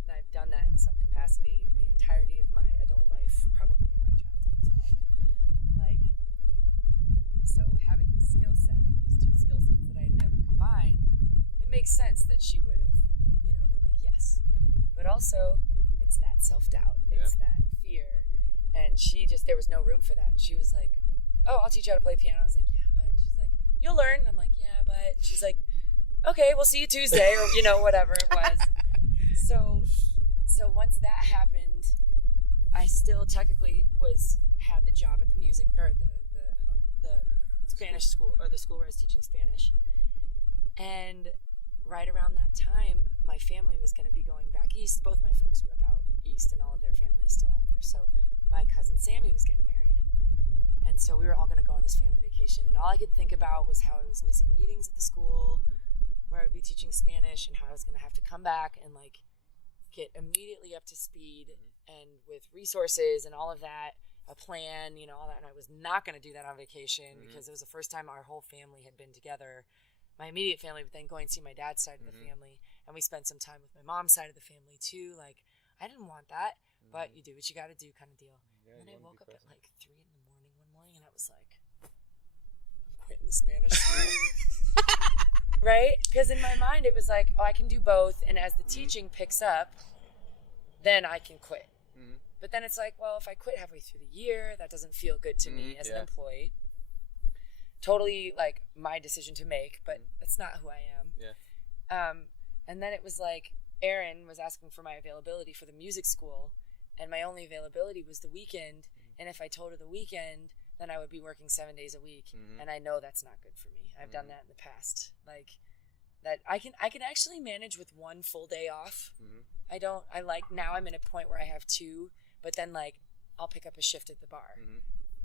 And I've done that in some capacity the entirety of my adult life, probably in my childhood as well. Like, so having this skill set, these two skill sets that I had never combined, it makes sense that she would have, been like, yes. But also, it's that self-doubt. It's that fear. And there was no room for that. She was like, oh, I'll teach you how to play piano. I was like, yeah, but. She's like, you'll learn. I'm like, yeah, but. And she's like, okay, we'll see you Tuesday, or, whatever it was. So once that happened, I still technically had the job at the music, or the Spanish school, or the school where I was teaching Spanish. And right around that time, my family was going to be going back east. Both my folks grew up out east, and all of their family is still out there. So my cousin Sammy was getting married. And so we were all going to go on this family vacation. And all I could think about was how I was missing meetings at the school where I would be teaching Spanish, and how I was going to have to come back and like get immediately up to speed and with resources and all of that, a plan, all that. And I was not going to do that on vacation because it was the first time our whole family had been together. My immediate family, but then going to see my dad's side of the family. And we spent some time with my mom's side of the family too. Like, I didn't want that, but you do what you got to do kind of deal. Yeah, and then I woke up at like 3 a.m. one morning and I was like, I'm quitting the Spanish school. Right? Because in my mind, it was like, oh, I can do both. And as the teaching picks up, then I can quit. But then it's like, well, if I quit halfway through the year, that doesn't feel good to me as an employee. Totally like my decision to make, but that's not who I am. Yeah. And then it was like, Erin was asking for my availability for the music school. And my only availability was the weekend. And if I told her the weekend, then I would be working 7 days a week. And I know that's not good for me. I've done that in the past. Like that I can actually manage with one full day off. Now I'm in a point where I have two, but then like I'll pick up a shift at the bar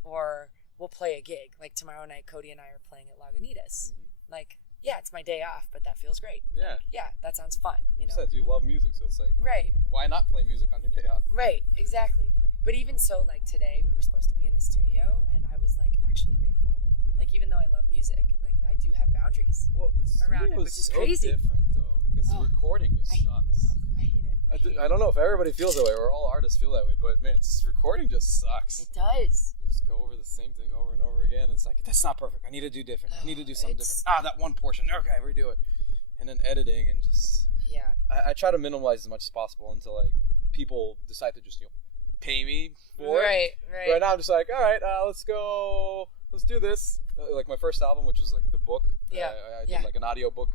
or we'll play a gig. Like tomorrow night, Cody and I are playing at Lagunitas. Like, yeah, it's my day off, but that feels great. Yeah. Like, yeah, that sounds fun. You said you love music, so it's like, right. Why not play music on your day off? Right, exactly. But even so, like today, we were supposed to be in the studio, and I was like actually grateful. Like even though I love music, like I do have boundaries around it, which is so crazy. Different though, because recording just sucks. I hate it. I don't know if everybody feels that way, or all artists feel that way, but man, recording just sucks. It does. You just go over the same thing over and over again. It's like, that's not perfect. I need to do different. I need to do something different. That one portion. Okay, redo it. And then editing and just I try to minimize as much as possible until like people decide to just pay me for it. Right. Right now I'm just like, all right, let's do this. Like my first album, which was like the book. I did like an audio book,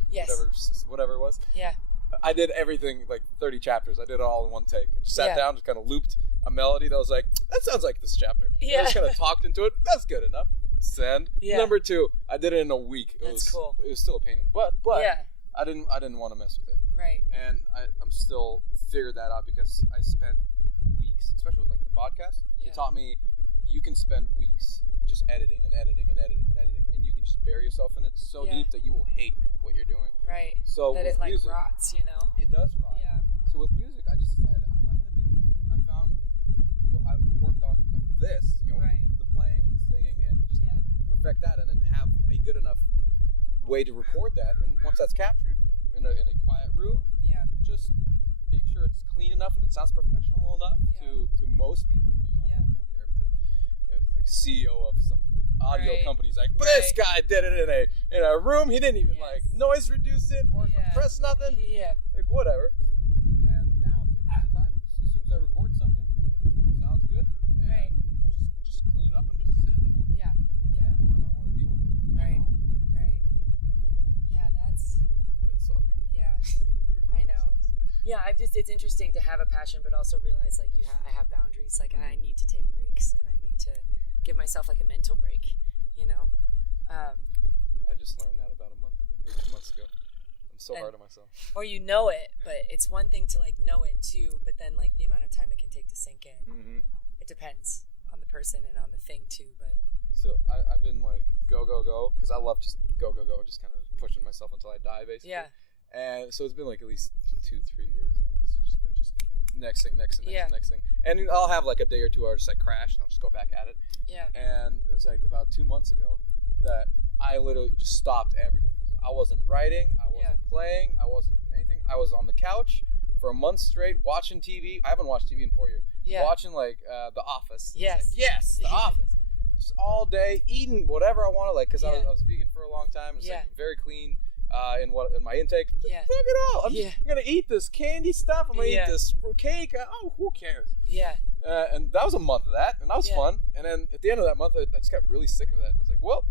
whatever it was. Yeah. I did everything, like 30 chapters. I did it all in one take. I just sat down, just kind of looped a melody that was like, that sounds like this chapter. Yeah. I just kind of talked into it. That's good enough. Send. Yeah. Number 2, I did it in a week. That's cool. It was still a pain in the butt, but I didn't want to mess with it. Right. And I'm still figured that out because I spent weeks, especially with like the podcast. It taught me you can spend weeks just editing and editing and editing and editing, and you can just bury yourself in it so deep that you will hate what you're doing. Right. So that with it like music, rots, It does rot. Yeah. So with music, I just decided I'm not going to do that. I found, I worked on this, the playing and the singing, and just kind of perfect that, and then have a good enough way to record that. And once that's captured in a quiet room, just make sure it's clean enough and it sounds professional enough to most people. I don't care if it's like CEO of some audio company's like, this guy did it in a room. He didn't even like noise reduce it or compress nothing. Yeah. Like whatever. And now it's like most of the time, as soon as I record something, if it sounds good, and just clean it up and just send it. Yeah. Yeah. I don't want to deal with it. Right. Right. Yeah, that's. But it's all pain. Yeah. I know. Sucks. Yeah, it's interesting to have a passion, but also realize like I have boundaries. Like I need to take breaks, and I need to give myself like a mental break. I just learned that about a month ago, or 2 months ago. I'm so hard on myself. Or you know it, but it's one thing to like know it too, but then like the amount of time it can take to sink in. Mm-hmm. It depends on the person and on the thing too, but. So I've been like go because I love just go and just kind of pushing myself until I die basically. Yeah. And so it's been like at least 2-3 years, and it's just been just next thing, and I'll have like a day or two where I just like crash and I'll just go back at it. Yeah. And it was like about 2 months ago that I literally just stopped everything. I wasn't writing, I wasn't playing, I wasn't doing anything. I was on the couch for a month straight watching TV. I haven't watched TV in 4 years. Yeah. Watching like The Office. Yes. Like, yes, The Office. Just all day eating whatever I wanted, like because I was vegan for a long time. It's like very clean in my intake. Fuck it all. I'm just gonna eat this candy stuff. I'm gonna eat this cake. Oh, who cares? Yeah. And that was a month of that, and that was fun. And then at the end of that month, I just got really sick of that, and I was like, well,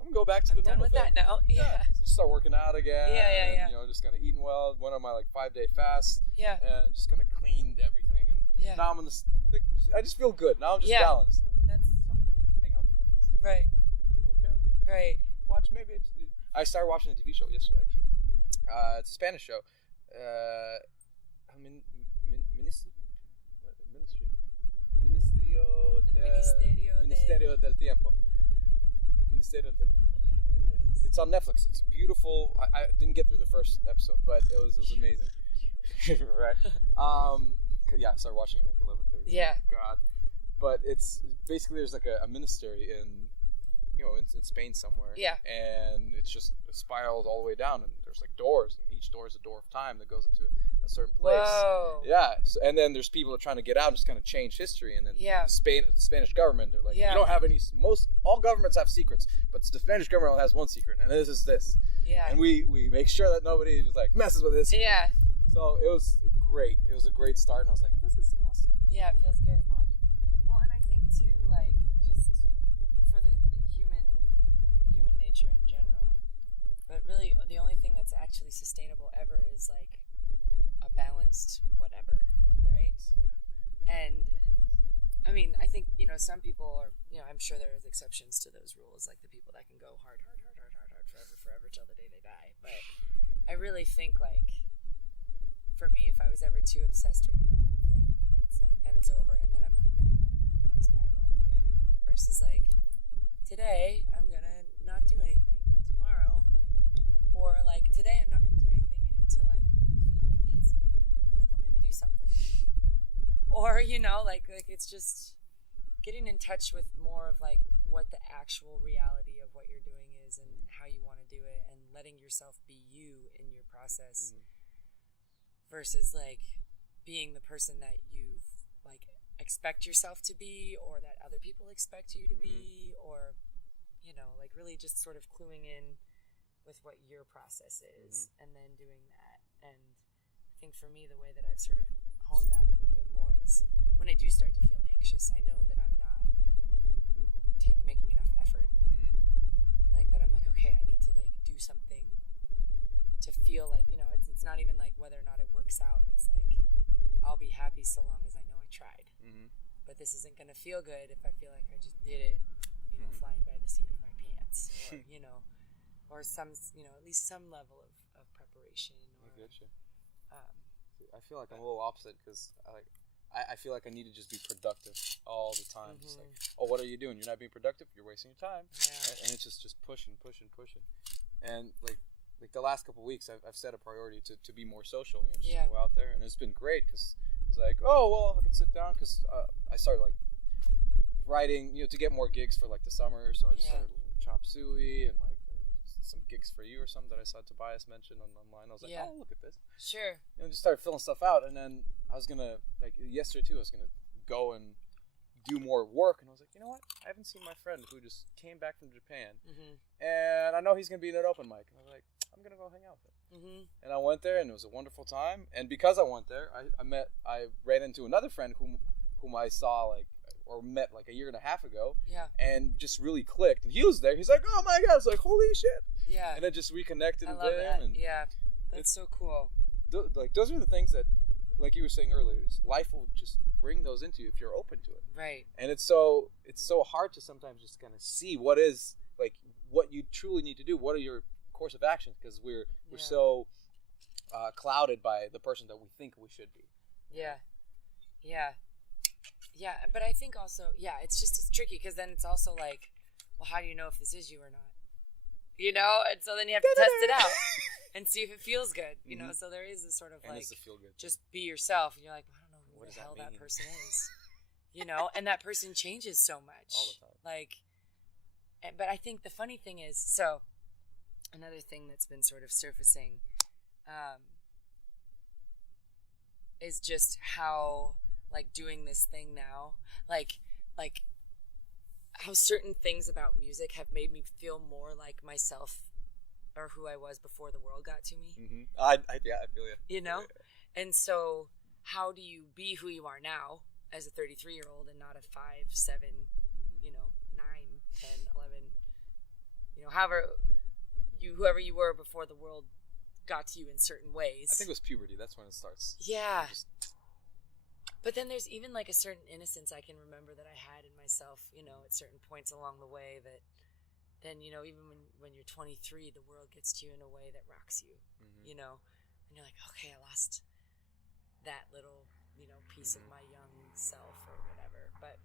I'm gonna go back to the normal thing. I'm done with that now. Yeah. Just start working out again. Yeah. You know, just kind of eating well. Went on my like 5-day fast. Yeah. And just kind of cleaned everything, and now I'm in this. Like, I just feel good. Now I'm just balanced. That's something. Hang out with friends. Right. Go work out. Right. Watch maybe. I started watching a TV show yesterday, actually. It's a Spanish show. Ministerio del Tiempo. Ministerio del Tiempo. I don't know what that is. It's on Netflix. It's beautiful. I didn't get through the first episode, but it was amazing. Right. I started watching it like 11:30. Yeah. God. But it's basically there's like a ministry in Spain somewhere. Yeah. And it's just spiraled all the way down, and there's like doors, and each door is a door of time that goes into a certain place. Whoa. Yeah. So, and then there's people that are trying to get out and just kind of change history, and then the Spanish government, they're like, you don't have all governments have secrets, but the Spanish government has one secret, and this is this. Yeah. And we make sure that nobody just like messes with this. Yeah. So it was great. It was a great start, and I was like, this is awesome. Yeah, it feels good. Well, and I think too, like, just for the human nature in general, but really the only thing that's actually sustainable ever is like a balanced whatever, right? And I mean, I think, some people are, I'm sure there's exceptions to those rules, like the people that can go hard forever till the day they die. But I really think, like, for me, if I was ever too obsessed or into one thing, it's like, then it's over, and then I'm like, then what? And then I spiral. Mm-hmm. Versus like, today I'm gonna not do anything. Tomorrow, or like today I'm not gonna do anything until I maybe feel a little antsy, and then I'll maybe do something. Or like it's just getting in touch with more of like what the actual reality of what you're doing is and how you want to do it, and letting yourself be you in your process, versus like being the person that you've like expect yourself to be, or that other people expect you to be, or like really just sort of cluing in with what your process is, and then doing that. And I think for me, the way that I've sort of honed that a little bit more is when I do start to feel anxious, I know that I'm not making enough effort. Like that I'm like, okay, I need to like do something to feel like, it's not even like whether or not it works out. It's like, I'll be happy so long as I know I tried. But this isn't going to feel good if I feel like I just did it, flying by the seat of my pants, or, or some, at least some level of preparation. Or, I get you. I feel like I'm a little opposite, because I feel like I need to just be productive all the time. Just like, oh, what are you doing? You're not being productive. You're wasting your time. Yeah. And it's just pushing. And like the last couple of weeks, I've set a priority to be more social. Just go out there, and it's been great, because it's like, oh well, I could sit down, because I started like writing, to get more gigs for like the summer. So I just started Chop Suey and like some gigs for you or something that I saw Tobias mention online. I was like, oh, look at this. Sure. And just started filling stuff out, and then I was gonna, like yesterday too, I was gonna go and do more work, and I was like, you know what? I haven't seen my friend who just came back from Japan, and I know he's gonna be in an open mic, and I was like, I'm gonna go hang out with him. And I went there, and it was a wonderful time. And because I went there, I ran into another friend whom I saw met like a year and a half ago, and just really clicked. And he was there. He's like, oh my god! It's like, holy shit! Yeah. And it just reconnected with him. And that's so cool. Like those are the things that like you were saying earlier, life will just bring those into you if you're open to it. Right. And it's so hard to sometimes just kind of see what is like what you truly need to do. What are your course of actions? Because we're so clouded by the person that we think we should be. Yeah. But I think also, it's tricky because then it's also like, well, how do you know if this is you or not? You know, and so then you have to test it out and see if it feels good. You know, so there is this sort of and like, it's a feel good just be yourself, and you're like, well, I don't know who What the does hell that that mean? person is. You know, and that person changes so much. all the time. Like, but I think the funny thing is, so another thing that's been sort of surfacing is just how, like, doing this thing now, like how certain things about music have made me feel more like myself or who I was before the world got to me. Mm-hmm. I feel you. You know? Yeah. And so how do you be who you are now as a 33-year-old and not a 5, 7, 9, 10, 11, whoever you were before the world got to you in certain ways. I think it was puberty. That's when it starts. Yeah. But then there's even like a certain innocence I can remember that I had in myself, at certain points along the way that then, even when you're 23, the world gets to you in a way that rocks you, and you're like, okay, I lost that little, piece of my young self or whatever. But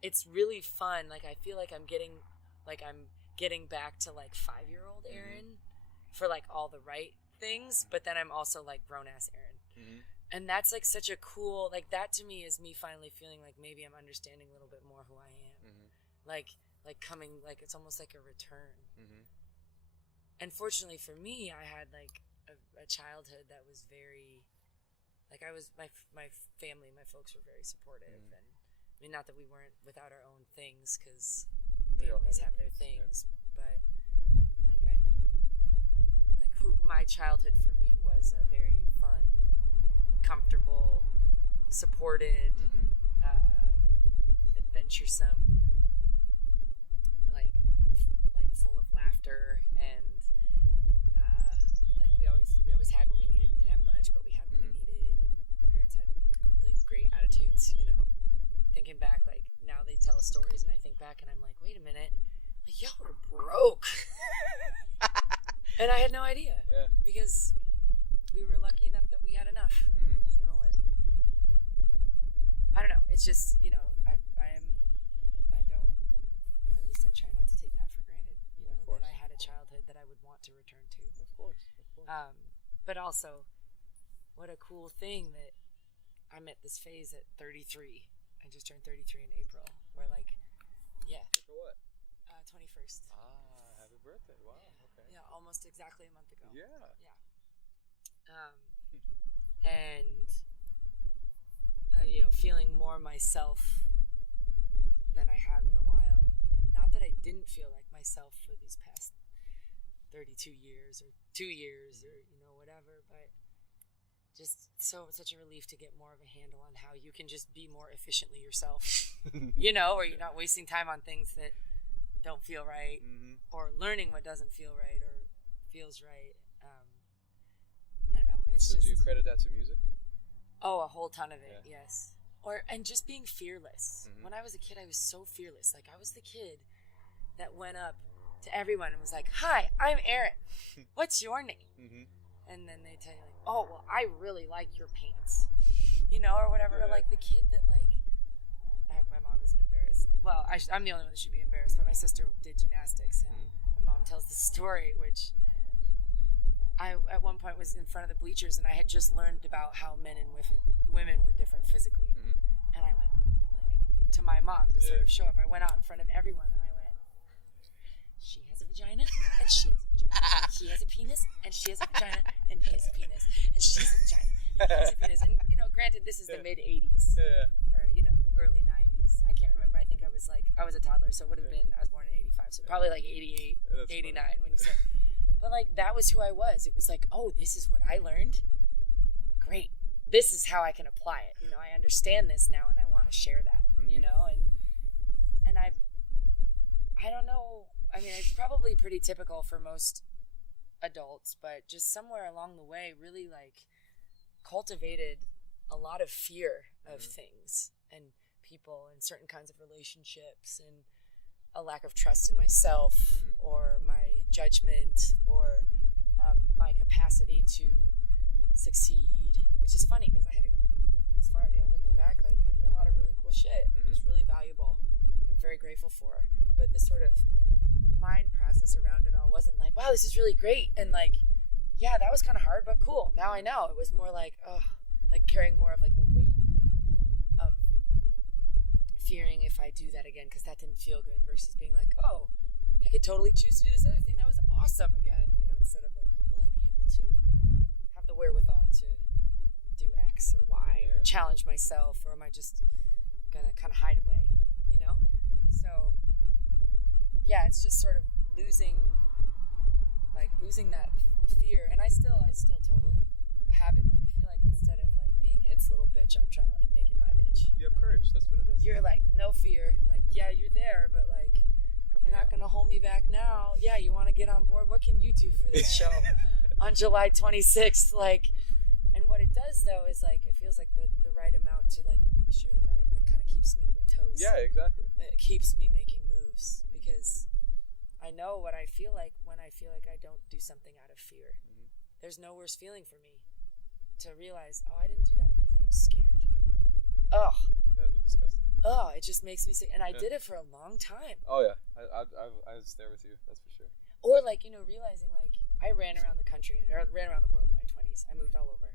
it's really fun. Like, I feel like I'm getting back to like 5-year-old Erin for like all the right things, but then I'm also like grown-ass Erin. And that's like such a cool, like that to me is me finally feeling like maybe I'm understanding a little bit more who I am. Like coming, like it's almost like a return. And fortunately for me, I had like a childhood that was very, like I was, my family, my folks were very supportive. And I mean, not that we weren't without our own things, because families have their things, but my childhood for me was a very fun, comfortable, supported, adventuresome, like full of laughter, and like we always had what we needed. We didn't have much, but we had what we needed, and my parents had really great attitudes. Thinking back, like now they tell us stories, and I think back, and I'm like, wait a minute, like y'all were broke, and I had no idea, because we were lucky enough that we had enough, and I don't know. It's just, I try not to take that for granted, that I had a childhood that I would want to return to. Of course. But also, what a cool thing that I'm at this phase at 33. I just turned 33 in April. Where For what? 21st. Happy birthday. Wow. Okay. Yeah, almost exactly a month ago. Yeah. And feeling more myself than I have in a while. And not that I didn't feel like myself for these past 32 years or 2 years or whatever, but just such a relief to get more of a handle on how you can just be more efficiently yourself, or you're not wasting time on things that don't feel right, or learning what doesn't feel right or feels right. I don't know. So do you credit that to music? Oh, a whole ton of it, yes. And just being fearless. When I was a kid, I was so fearless. Like, I was the kid that went up to everyone and was like, "Hi, I'm Erin. What's your name?" And then they tell you, like, "Oh, well, I really like your pants," or whatever. Or like the kid that, like, my mom isn't embarrassed. Well, I'm the only one that should be embarrassed, but my sister did gymnastics, and my mom tells this story, which I, at one point, was in front of the bleachers, and I had just learned about how men and women were different physically. And I went, like, to my mom to sort of show up. I went out in front of everyone, and I went, "She has a vagina, and she has a vagina. And he has a penis, and she has a vagina, and he has a penis, and she's a vagina, and he's a penis." And, granted, this is the mid-'80s, or, early 90s. I can't remember. I think I was a toddler, so it would have been, I was born in 85, so probably like 88, 89 when you said. But, like, that was who I was. It was like, oh, this is what I learned? Great. This is how I can apply it. I understand this now, and I want to share that, and I don't know. I mean, it's probably pretty typical for most adults, but just somewhere along the way, really, like, cultivated a lot of fear of things and people and certain kinds of relationships, and a lack of trust in myself or my judgment or my capacity to succeed, which is funny because I had as far, looking back, like I did a lot of really cool shit. It was really valuable. I'm very grateful for, but the sort of mind process around it all wasn't like, wow, this is really great, and like, yeah, that was kind of hard, but cool. Now I know. It was more like, like carrying more of like the weight of fearing if I do that again, because that didn't feel good, versus being like, oh, I could totally choose to do this other thing that was awesome again, instead of like, oh, will I be able to have the wherewithal to do X or Y or challenge myself, or am I just gonna kind of hide away, So yeah, it's just sort of losing that fear, and I still totally have it, but I feel like instead of like being its little bitch, I'm trying to like make it my bitch. You have courage. That's what it is. You're like, no fear. Like, yeah, you're there, but like, you're not going to hold me back now. Yeah, you want to get on board? What can you do for this show on July 26th? Like, and what it does though is like, it feels like the right amount to like make sure that I like kind of keeps me on my toes. Yeah, exactly. It keeps me making moves, because I know what I feel like when I feel like I don't do something out of fear. There's no worse feeling for me to realize, oh, I didn't do that because I was scared. Oh, that'd be disgusting. Oh, it just makes me sick, and I did it for a long time. Oh yeah, I was there with you. That's for sure. Or like realizing like I ran around the country or ran around the world in my 20s. I moved all over,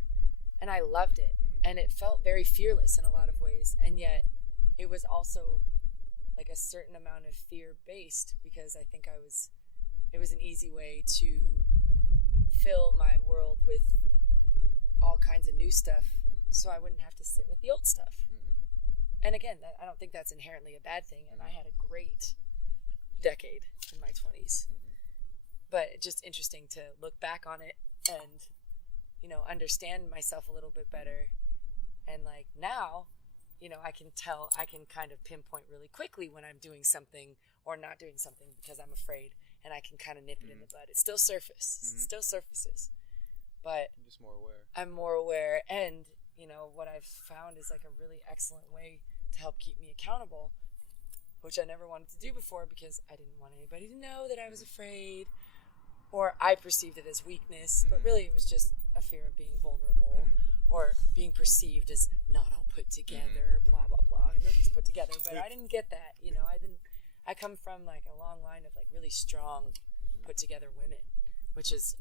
and I loved it, and it felt very fearless in a lot of ways, and yet it was also like a certain amount of fear based, because I think it was an easy way to fill my world with all kinds of new stuff, so I wouldn't have to sit with the old stuff. And again, I don't think that's inherently a bad thing, and I had a great decade in my 20s. But it's just interesting to look back on it and, understand myself a little bit better. And like now, I can kind of pinpoint really quickly when I'm doing something or not doing something because I'm afraid, and I can kind of nip it in the bud. It still surfaces, but I'm just more aware. I'm more aware, and what I've found is like a really excellent way to help keep me accountable, which I never wanted to do before because I didn't want anybody to know that I was afraid, or I perceived it as weakness, but really it was just a fear of being vulnerable or being perceived as not all put together, blah, blah, blah. Nobody's put together, but I didn't get that, I come from like a long line of like really strong, put together women, which is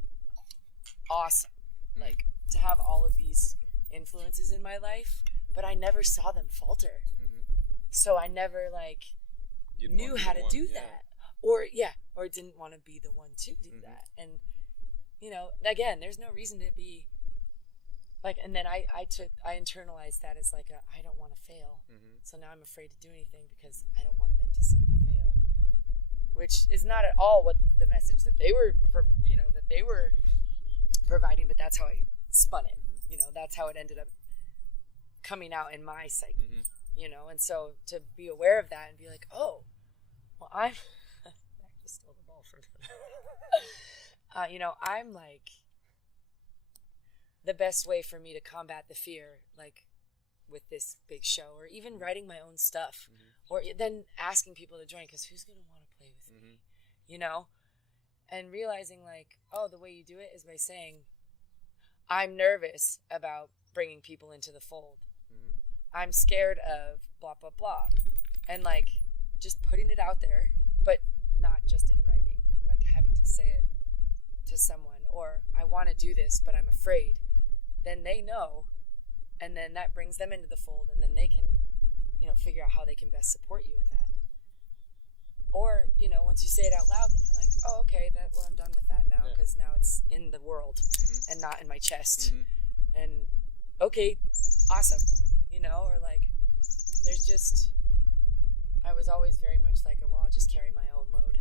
awesome. Like to have all of these influences in my life, but I never saw them falter. So I never like knew how to do that, or didn't want to be the one to do that. And again, there's no reason to be like, and then I internalized that as like I don't want to fail. So now I'm afraid to do anything because I don't want them to see me fail, which is not at all what the message that they were providing, but that's how I spun it. That's how it ended up coming out in my psyche, and so to be aware of that and be like, oh, well, I just stole the ball from I'm like, the best way for me to combat the fear, like with this big show, or even writing my own stuff, or then asking people to join, because who's going to want to play with me, and realizing like, oh, the way you do it is by saying, I'm nervous about bringing people into the fold. I'm scared of blah, blah, blah. And like just putting it out there, but not just in writing, like having to say it to someone, or I want to do this, but I'm afraid. Then they know, and then that brings them into the fold, and then they can, figure out how they can best support you in that. Or, once you say it out loud, then you're like, oh, okay, I'm done with that now, because now it's in the world and not in my chest. And okay, awesome, or like, there's just, I was always very much like, well, I'll just carry my own load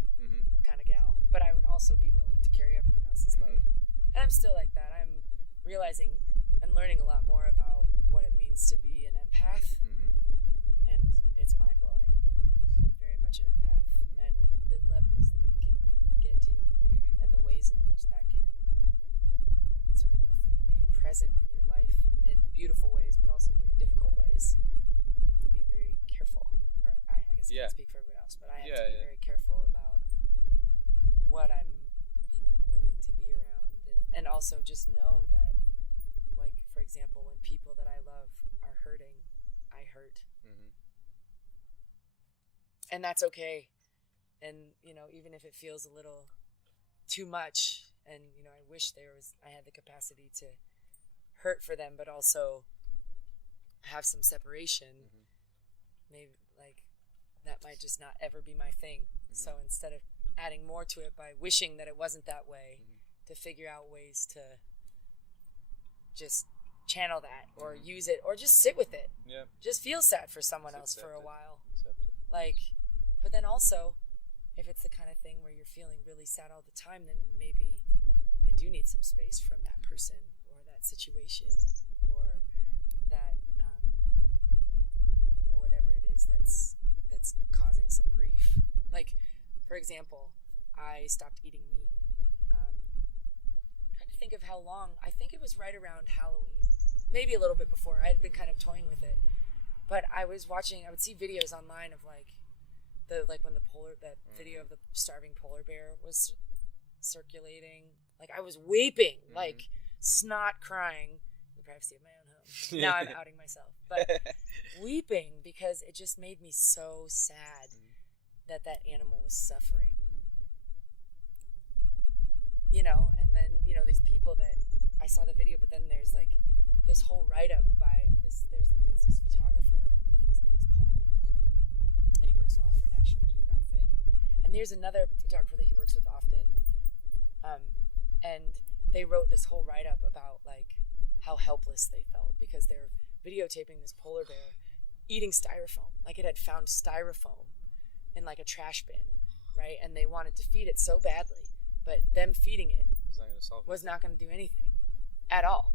kind of gal, but I would also be willing to carry everyone else's load. And I'm still like that. I'm realizing and learning a lot more about what it means to be an empath, and it's mind-blowing. I'm very much an empath, and the levels that it can get to, and the ways in which that can sort of be present in your life beautiful ways, but also very difficult ways. You have to be very careful. Or I guess I can't speak for everyone else, but I have to be very careful about what I'm, willing to be around, and also just know that, like, for example, when people that I love are hurting, I hurt. And that's okay. And, even if it feels a little too much, and, I wish I had the capacity to hurt for them, but also have some separation, maybe, like, that might just not ever be my thing. So instead of adding more to it by wishing that it wasn't that way, to figure out ways to just channel that, or use it, or just sit with it. Yeah. Just feel sad for someone else for a while. Like, but then also, if it's the kind of thing where you're feeling really sad all the time, then maybe I do need some space from that person, or that situation, or that, whatever it is that's causing some grief. Like, for example, I stopped eating meat. Trying to think of how long. I think it was right around Halloween, maybe a little bit before. I had been kind of toying with it, but I would see videos online of when that video of the starving polar bear was circulating. Like, I was weeping, like snot crying. The privacy of my own home. Now I'm outing myself, but weeping because it just made me so sad that animal was suffering. And then, these people that I saw the video, but then there's like this whole write-up by there's this photographer, I think his name is Paul Nicklin, and he works a lot for National Geographic. And there's another photographer that he works with often, and they wrote this whole write-up about like how helpless they felt because they're videotaping this polar bear eating styrofoam. Like, it had found styrofoam in like a trash bin, right? And they wanted to feed it so badly, but them feeding it was not going to do anything at all.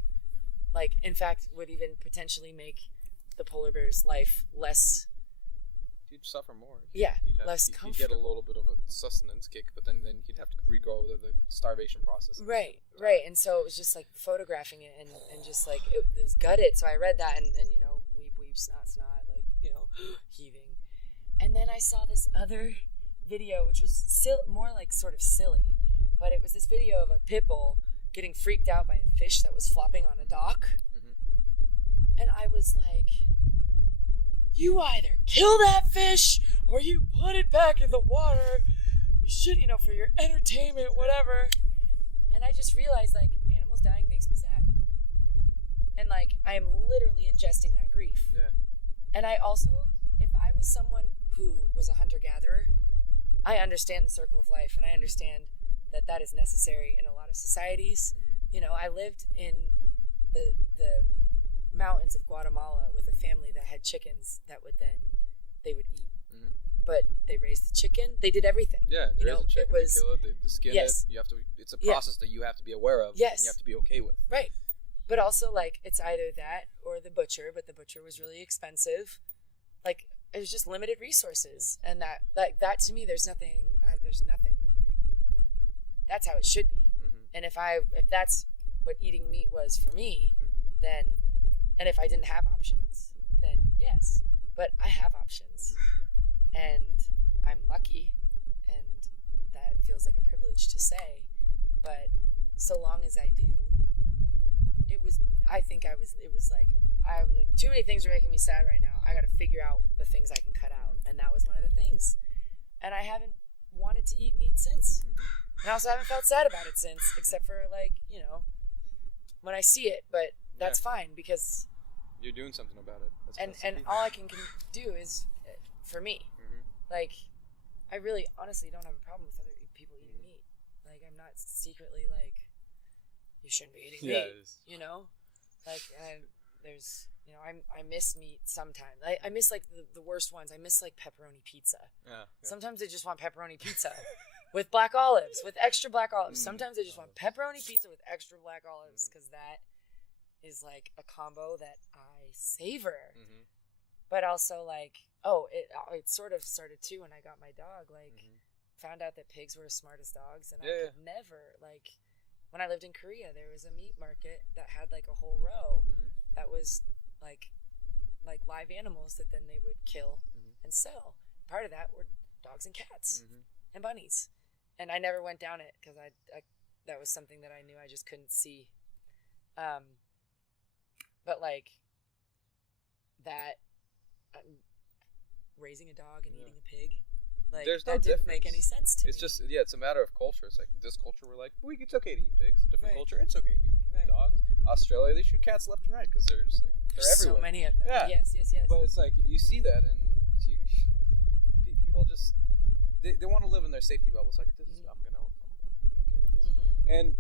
Like, in fact, would even potentially make the polar bear's life less. He'd suffer more. Less comfortable. He'd get a little bit of a sustenance kick, but then he'd have to regrow the starvation process. Right. And so it was just like photographing it and just like it was gutted. So I read that and weep, snot, like, heaving. And then I saw this other video, which was more like sort of silly, but it was this video of a pit bull getting freaked out by a fish that was flopping on a dock. And I was like, you either kill that fish or you put it back in the water. You should, for your entertainment, whatever. And I just realized, like, animals dying makes me sad. And, like, I am literally ingesting that grief. Yeah. And I also, if I was someone who was a hunter-gatherer, I understand the circle of life, and I understand that is necessary in a lot of societies. I lived in the mountains of Guatemala with a family that had chickens that they would eat. But they raised the chicken. They did everything. Yeah, they raised the chicken, they kill it, they skin it. It's a process that you have to be aware of. Yes. And you have to be okay with. Right. But also, like, it's either that or the butcher, but the butcher was really expensive. Like, it was just limited resources. And that to me, there's nothing. That's how it should be. And if that's what eating meat was for me, then, and if I didn't have options, then yes. But I have options. And I'm lucky, and that feels like a privilege to say, but so long as I do, it was like, too many things are making me sad right now. I got to figure out the things I can cut out. And that was one of the things. And I haven't wanted to eat meat since. And I also haven't felt sad about it since, except for, like, when I see it, but that's fine because you're doing something about it. And all I can do is for me. Like, I really honestly don't have a problem with other people eating meat. Like, I'm not secretly like, you shouldn't be eating meat, Like, I miss meat sometimes. I miss, like, the worst ones. I miss, like, pepperoni pizza. Yeah. Sometimes I just want pepperoni pizza with black olives, with extra black olives. Sometimes I just want pepperoni pizza with extra black olives because that is, like, a combo that I savor. But also, like, it sort of started too when I got my dog. Like, found out that pigs were as smart as dogs, and I could never, like, when I lived in Korea, there was a meat market that had, like, a whole row that was like live animals that then they would kill and sell. Part of that were dogs and cats and bunnies. And I never went down it because I that was something that I knew I just couldn't see. But like that, raising a dog and eating a pig, like there's that didn't make any sense to me. It's just, it's a matter of culture. It's like this culture, we're like, it's okay to eat pigs. Different culture, it's okay to eat dogs. Australia, they shoot cats left and right because they're just like, they're everywhere. So many of them. Yeah. Yes. But it's like, you see that, and people just, they want to live in their safety bubbles. Like, this, I'm gonna be okay with this. And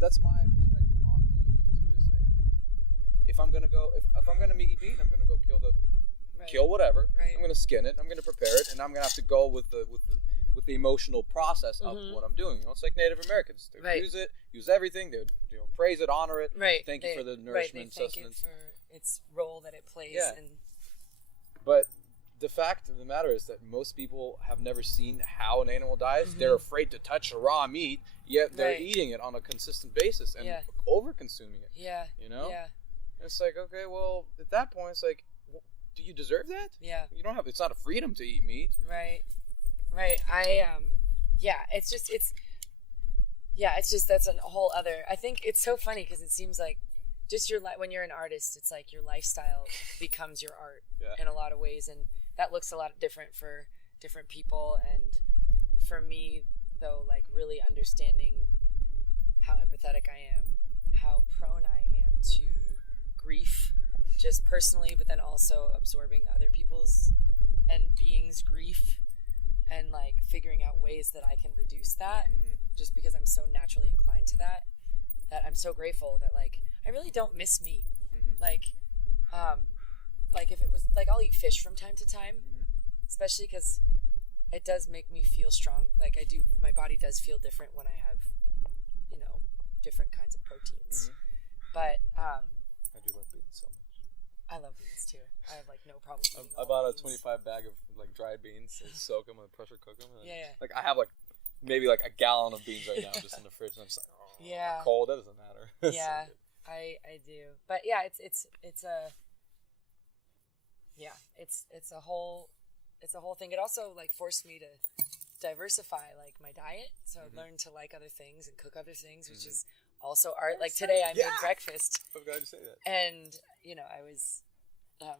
that's my perspective on eating meat too. Is like, if I'm gonna eat meat, I'm gonna go kill whatever. Right. I'm gonna skin it. I'm gonna prepare it, and I'm gonna have to go with the emotional process of what I'm doing. It's like Native Americans. They use everything. They would, praise it, honor it. Right. Thank you for the nourishment, sustenance. Thank it for its role that it plays. Yeah. But the fact of the matter is that most people have never seen how an animal dies. They're afraid to touch a raw meat, yet they're eating it on a consistent basis and over-consuming it. Yeah. Yeah. And it's like, okay, well, at that point, it's like, do you deserve that? Yeah. You don't have. It's not a freedom to eat meat. Right. It's just that's a whole other. I think it's so funny because it seems like just when you're an artist, it's like your lifestyle becomes your art in a lot of ways, and that looks a lot different for different people. And for me, though, like really understanding how empathetic I am, how prone I am to grief, just personally, but then also absorbing other people's and beings' grief, and like figuring out ways that I can reduce that, just because I'm so naturally inclined to that I'm so grateful that like I really don't miss meat. Like if it was like, I'll eat fish from time to time, especially because it does make me feel strong. Like my body does feel different when I have, different kinds of proteins. But I do love beans so much. I love beans too. I have like no problem eating I bought a 25 bag of like dried beans and soak them and pressure cook them. Like I have like maybe like a gallon of beans right now just in the fridge, and I'm just like, cold. That doesn't matter. Yeah, so I do. But yeah, it's a whole thing. It also like forced me to diversify like my diet, so I've learned to like other things and cook other things, which is also art. Like today I made breakfast. I'm glad you say that. And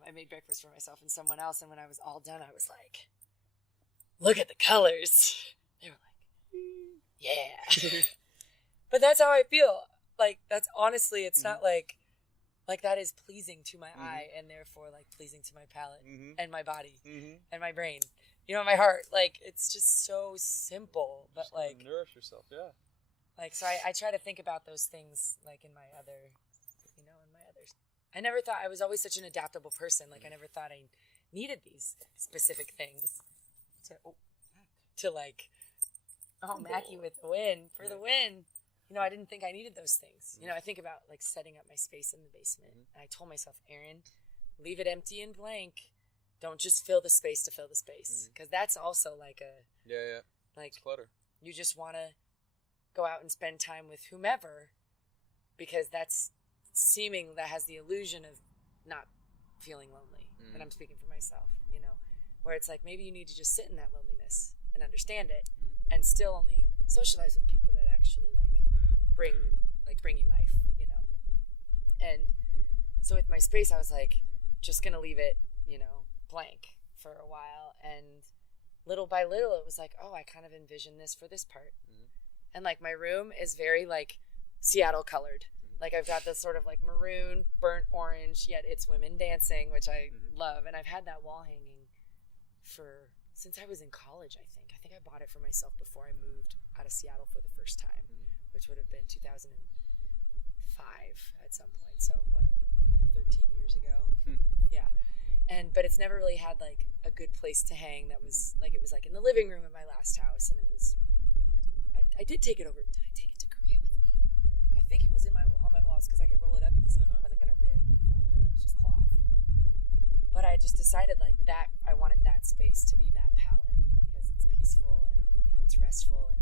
I made breakfast for myself and someone else, and when I was all done, I was like, look at the colors. They were like, yeah. But that's how I feel. Like, that's honestly, it's not like that is pleasing to my eye, and therefore like pleasing to my palate and my body and my brain, my heart. Like, it's just so simple, but just like nourish yourself. Yeah. Like, so I try to think about those things like in my other, I never thought, I was always such an adaptable person. Like, I never thought I needed these specific things to like, Mackie with the win, for the win. I didn't think I needed those things. I think about like setting up my space in the basement. And I told myself, Erin, leave it empty and blank. Don't just fill the space to fill the space. Because that's also like like it's clutter. You just want to go out and spend time with whomever, because that has the illusion of not feeling lonely. And I'm speaking for myself, where it's like, maybe you need to just sit in that loneliness and understand it, and still only socialize with people that actually bring you life, And so with my space, I was like, just gonna leave it, blank for a while. And little by little, it was like, oh, I kind of envision this for this part. And like my room is very like Seattle colored. Like, I've got this sort of like maroon, burnt orange, yet it's women dancing, which I love. And I've had that wall hanging since I was in college, I think. I think I bought it for myself before I moved out of Seattle for the first time, which would have been 2005 at some point. So whatever, 13 years ago. Yeah. But it's never really had like a good place to hang that was like, it was like in the living room at my last house. And it was, I did take it over. Did I take it to Korea with me? I think it was on my walls because I could roll it up easy. It wasn't going to rip or fold. It was just cloth. But I just decided like that I wanted that space to be that palette because it's peaceful and it's restful.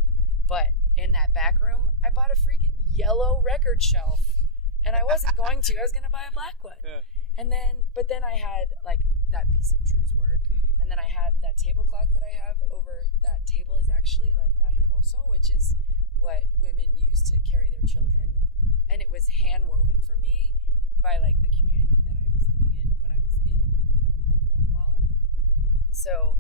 But in that back room, I bought a freaking yellow record shelf And I wasn't going to. I was going to buy a black one. Yeah. But then I had like that piece of Drew's work. Mm-hmm. And then I had that tablecloth that I have over that table is actually like a rebozo, which is what women use to carry their children. And it was hand woven for me by like the community that I was living in when I was in Guatemala. So,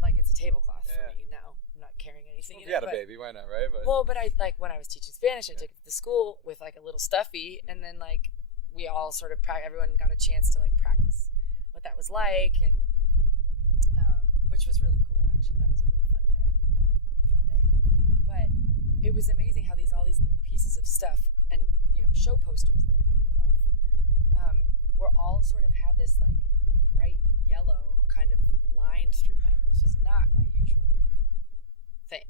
like it's a tablecloth for me now. I'm not carrying anything. Well, if you had a baby, why not, right? But I like when I was teaching Spanish, I took it to school with like a little stuffy, and then like we all sort of everyone got a chance to like practice what that was like, and which was really cool. Actually, that was a really fun day. I remember that being a really fun day. But it was amazing how all these little pieces of stuff and show posters that I really love were all sort of had this like bright yellow kind of line through them, which is not my usual thing.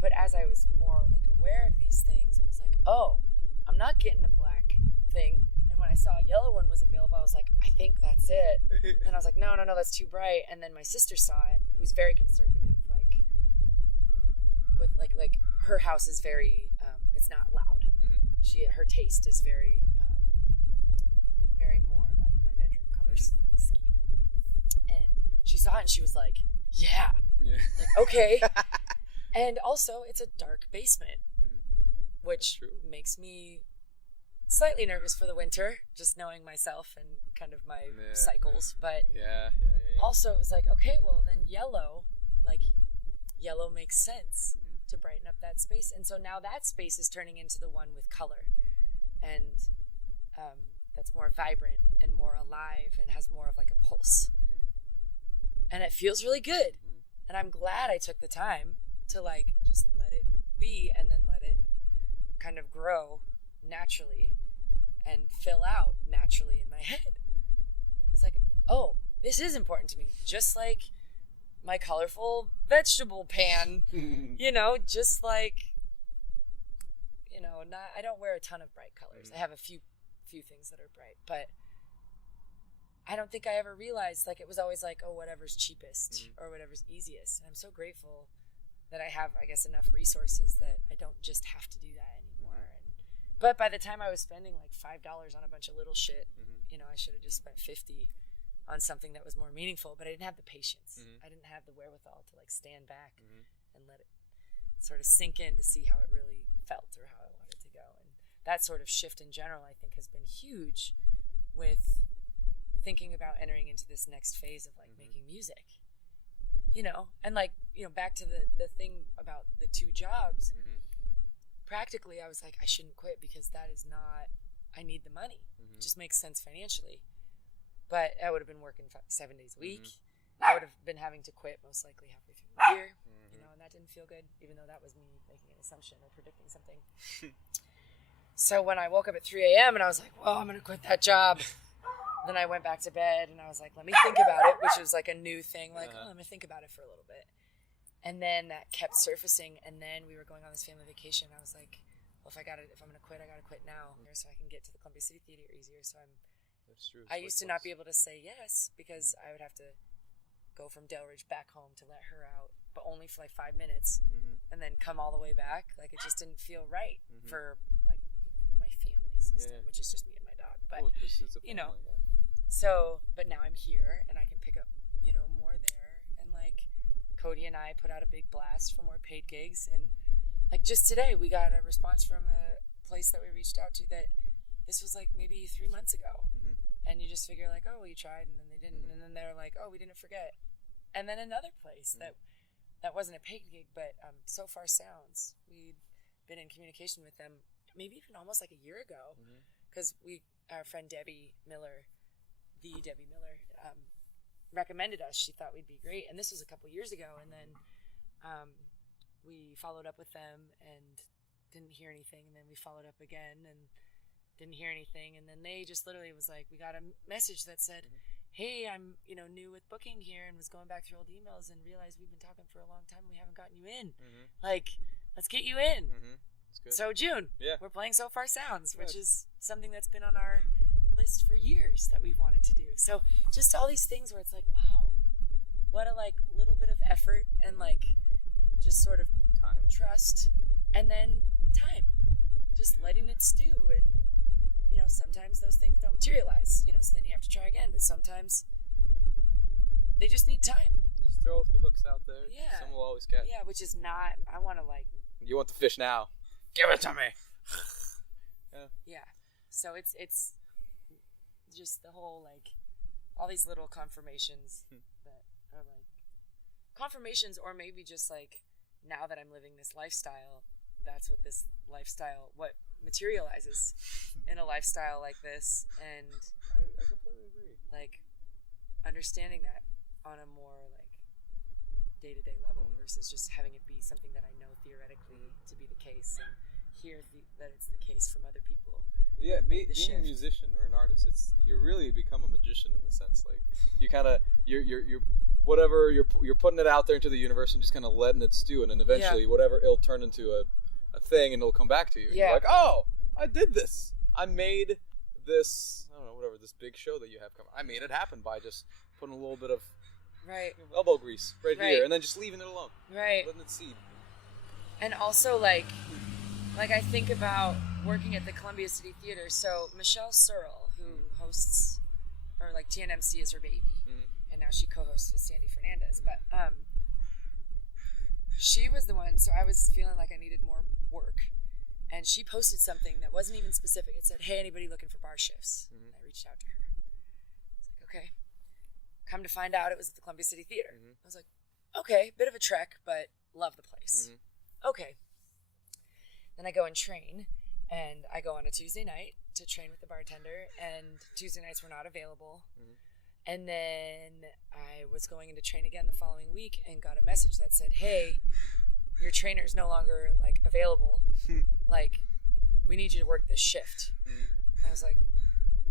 But as I was more like aware of these things, it was like, oh, I'm not getting a black thing. And when I saw a yellow one was available, I was like, I think that's it. And I was like, no, that's too bright. And then my sister saw it, who's very conservative, like with like her house is very it's not loud. Her taste is very very more like my bedroom color scheme. And she saw it and she was like, yeah. Like, okay. And also it's a dark basement, which makes me slightly nervous for the winter, just knowing myself and kind of my cycles. But also it was like, okay, well then yellow makes sense to brighten up that space. And so now that space is turning into the one with color, and that's more vibrant and more alive and has more of like a pulse. And it feels really good. And I'm glad I took the time to like just let it be and then let it kind of grow naturally and fill out naturally in my head. It's like, oh, this is important to me. Just like my colorful vegetable pan, just like, I don't wear a ton of bright colors. I have a few things that are bright, but I don't think I ever realized, like, it was always like, oh, whatever's cheapest or whatever's easiest. And I'm so grateful that I have, I guess, enough resources that I don't just have to do that anymore. But by the time I was spending like $5 on a bunch of little shit, I should have just spent $50 on something that was more meaningful, but I didn't have the patience. I didn't have the wherewithal to like stand back and let it sort of sink in to see how it really felt or how I wanted to go. And that sort of shift in general, I think, has been huge with thinking about entering into this next phase of like making music, and like, back to the thing about the two jobs, practically I was like, I shouldn't quit because that is not, I need the money. It just makes sense financially. But I would have been working 7 days a week. I would have been having to quit most likely halfway through the year, and that didn't feel good, even though that was me making an assumption or predicting something. So when I woke up at 3 a.m. and I was like, well, I'm going to quit that job. Then I went back to bed and I was like, let me think about it, which was like a new thing. Like, oh, let me think about it for a little bit. And then that kept surfacing. And then we were going on this family vacation. I was like, well, if I'm going to quit, I got to quit now so I can get to the Columbia City Theater easier. So That's true. I used to not be able to say yes because I would have to go from Delridge back home to let her out, but only for like 5 minutes, and then come all the way back. Like, it just didn't feel right for like my family system, which is just me and my dog. But so, but now I'm here and I can pick up, more there. And like Cody and I put out a big blast for more paid gigs, and like just today we got a response from a place that we reached out to that this was like maybe 3 months ago. And you just figure like, oh, well, you tried, and then they didn't. And then they're like, oh, we didn't forget. And then another place that wasn't a paid gig, but So Far Sounds. We'd been in communication with them maybe even almost like a year ago, because our friend Debbie Miller, recommended us. She thought we'd be great. And this was a couple years ago. And then we followed up with them and didn't hear anything. And then we followed up again and didn't hear anything. And then they just literally was like, we got a message that said, hey, I'm new with booking here, and was going back through old emails and realized we've been talking for a long time. We haven't gotten you in. Like, let's get you in. That's good. So June, we're playing So Far Sounds, which is something that's been on our list for years that we've wanted to do. So just all these things where it's like, wow, what a like little bit of effort and like just sort of trust, and then time. just letting it stew. And, you know, sometimes those things don't materialize, you know, so then you have to try again. But sometimes they just need time. Just throw the hooks out there. Yeah. Someone will always catch. Yeah, which is not, I want to like. You want the fish now. Give it to me. Yeah. So it's just the whole, like, all these little confirmations that are like confirmations, or maybe just like, now that I'm living this lifestyle, that's what this lifestyle, what materializes in a lifestyle like this. And I completely agree. like understanding that on a more like day-to-day level versus just having it be something that I know theoretically to be the case and hear that it's the case from other people. Yeah, being a musician or an artist, you really become a magician in the sense, like, you kind of you're whatever you're putting it out there into the universe and just kind of letting it stew, and then eventually whatever it'll turn into a thing, and it'll come back to you. Yeah. You're like, oh, I did this. I made this. I don't know, whatever, this big show that you have coming. I made it happen by just putting a little bit of elbow grease right here, and then just leaving it alone. Right. Letting it seed. And also, like I think about working at the Columbia City Theater. So Michelle Searle, who hosts, or like TNMC is her baby, and now she co-hosts with Sandy Fernandez. But she was the one. So I was feeling like I needed more work, and she posted something that wasn't even specific. It said, "Hey, anybody looking for bar shifts?" And I reached out to her. I was like, "Okay." Come to find out, it was at the Columbia City Theater. I was like, "Okay, bit of a trek, but love the place." Okay. Then I go and train, and I go on a Tuesday night to train with the bartender, and Tuesday nights were not available. And then I was going in to train again the following week and got a message that said, "Hey, your trainer is no longer like available. Like, we need you to work this shift." And I was like,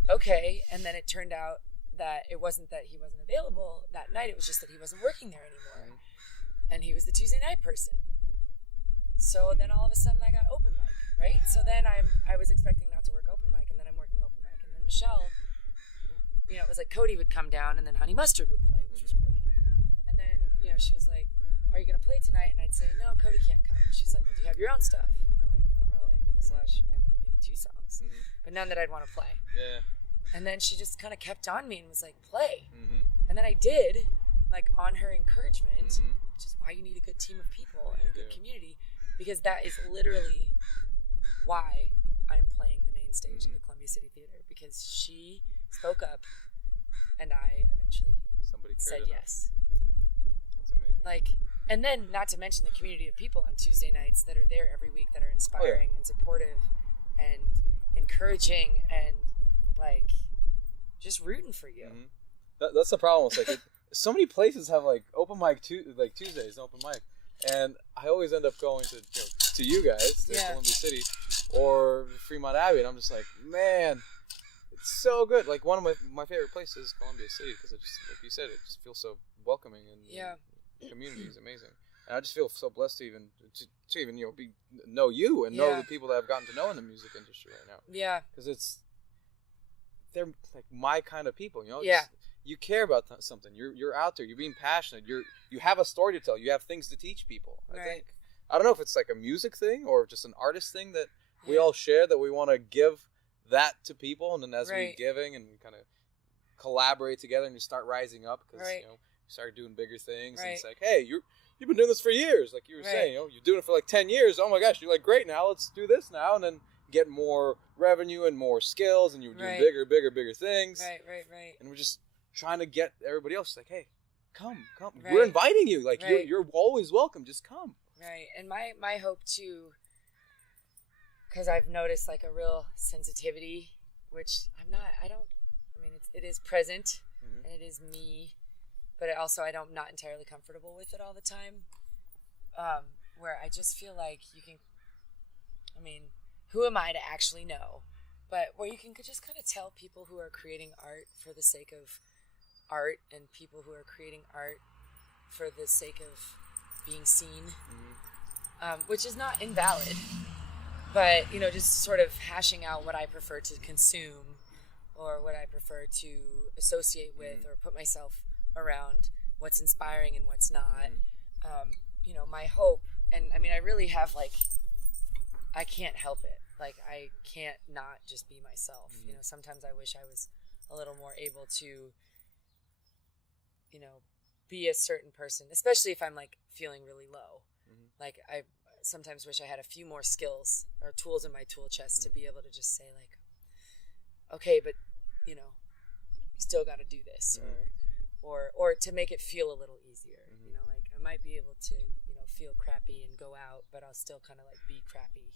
okay. And then it turned out that it wasn't that he wasn't available that night. It was just that he wasn't working there anymore. And he was the Tuesday night person. So then all of a sudden I got open mic, right? So then I was expecting not to work open mic, and then I'm working open mic. And then Michelle, you know, it was like Cody would come down and then Honey Mustard would play, which was great. And then, you know, she was like, "Are you going to play tonight?" And I'd say, "No, Cody can't come." She's like, "Well, do you have your own stuff?" And I'm like, "Not really." / I have like maybe 2 songs, but none that I'd want to play. Yeah. And then she just kind of kept on me and was like, "Play." And then I did, like, on her encouragement, which is why you need a good team of people and a good community, because that is literally why I'm playing the main stage at the Columbia City Theater, because she spoke up and I eventually said yes. That's amazing. Like, and then not to mention the community of people on Tuesday nights that are there every week that are inspiring and supportive and encouraging and like just rooting for you. That's the problem. It's like so many places have like open mic Tuesdays, open mic, and I always end up going to you guys, to Columbia City or Fremont Abbey, and I'm just like, man, it's so good. Like, one of my favorite places is Columbia City, because I just, like you said, it just feels so welcoming, and the community is amazing. And I just feel so blessed to even know you and know the people that I've gotten to know in the music industry right now. Yeah, because they're like my kind of people, you know. You care about something. You're out there. You're being passionate. You have a story to tell. You have things to teach people. I don't know if it's like a music thing or just an artist thing that we all share, that we want to give that to people, and then as we're giving and we kind of collaborate together and you start rising up, because you know, you start doing bigger things, and it's like, hey, you've been doing this for years, like you were saying, you know, you're doing it for like 10 years. Oh my gosh, you're like, great, now let's do this now, and then get more revenue and more skills, and you're doing bigger things. Right. And we're just trying to get everybody else like, hey, come. We're inviting you. Like, you're always welcome. Just come. Right. And my hope too, because I've noticed like a real sensitivity, which it is present and it is me, but I'm not entirely comfortable with it all the time. Where I just feel like who am I to actually know? But where you can just kind of tell people who are creating art for the sake of art, and people who are creating art for the sake of being seen, which is not invalid, but, you know, just sort of hashing out what I prefer to consume or what I prefer to associate with or put myself around, what's inspiring and what's not. You know, my hope, and I really have like I can't help it. Like, I can't not just be myself. Mm-hmm. You know, sometimes I wish I was a little more able to, you know, be a certain person, especially if I'm like feeling really low. Mm-hmm. Like, I sometimes wish I had a few more skills or tools in my tool chest to be able to just say like, okay, but you know, you still got to do this, or to make it feel a little easier. You know, like I might be able to, you know, feel crappy and go out, but I'll still kind of like be crappy.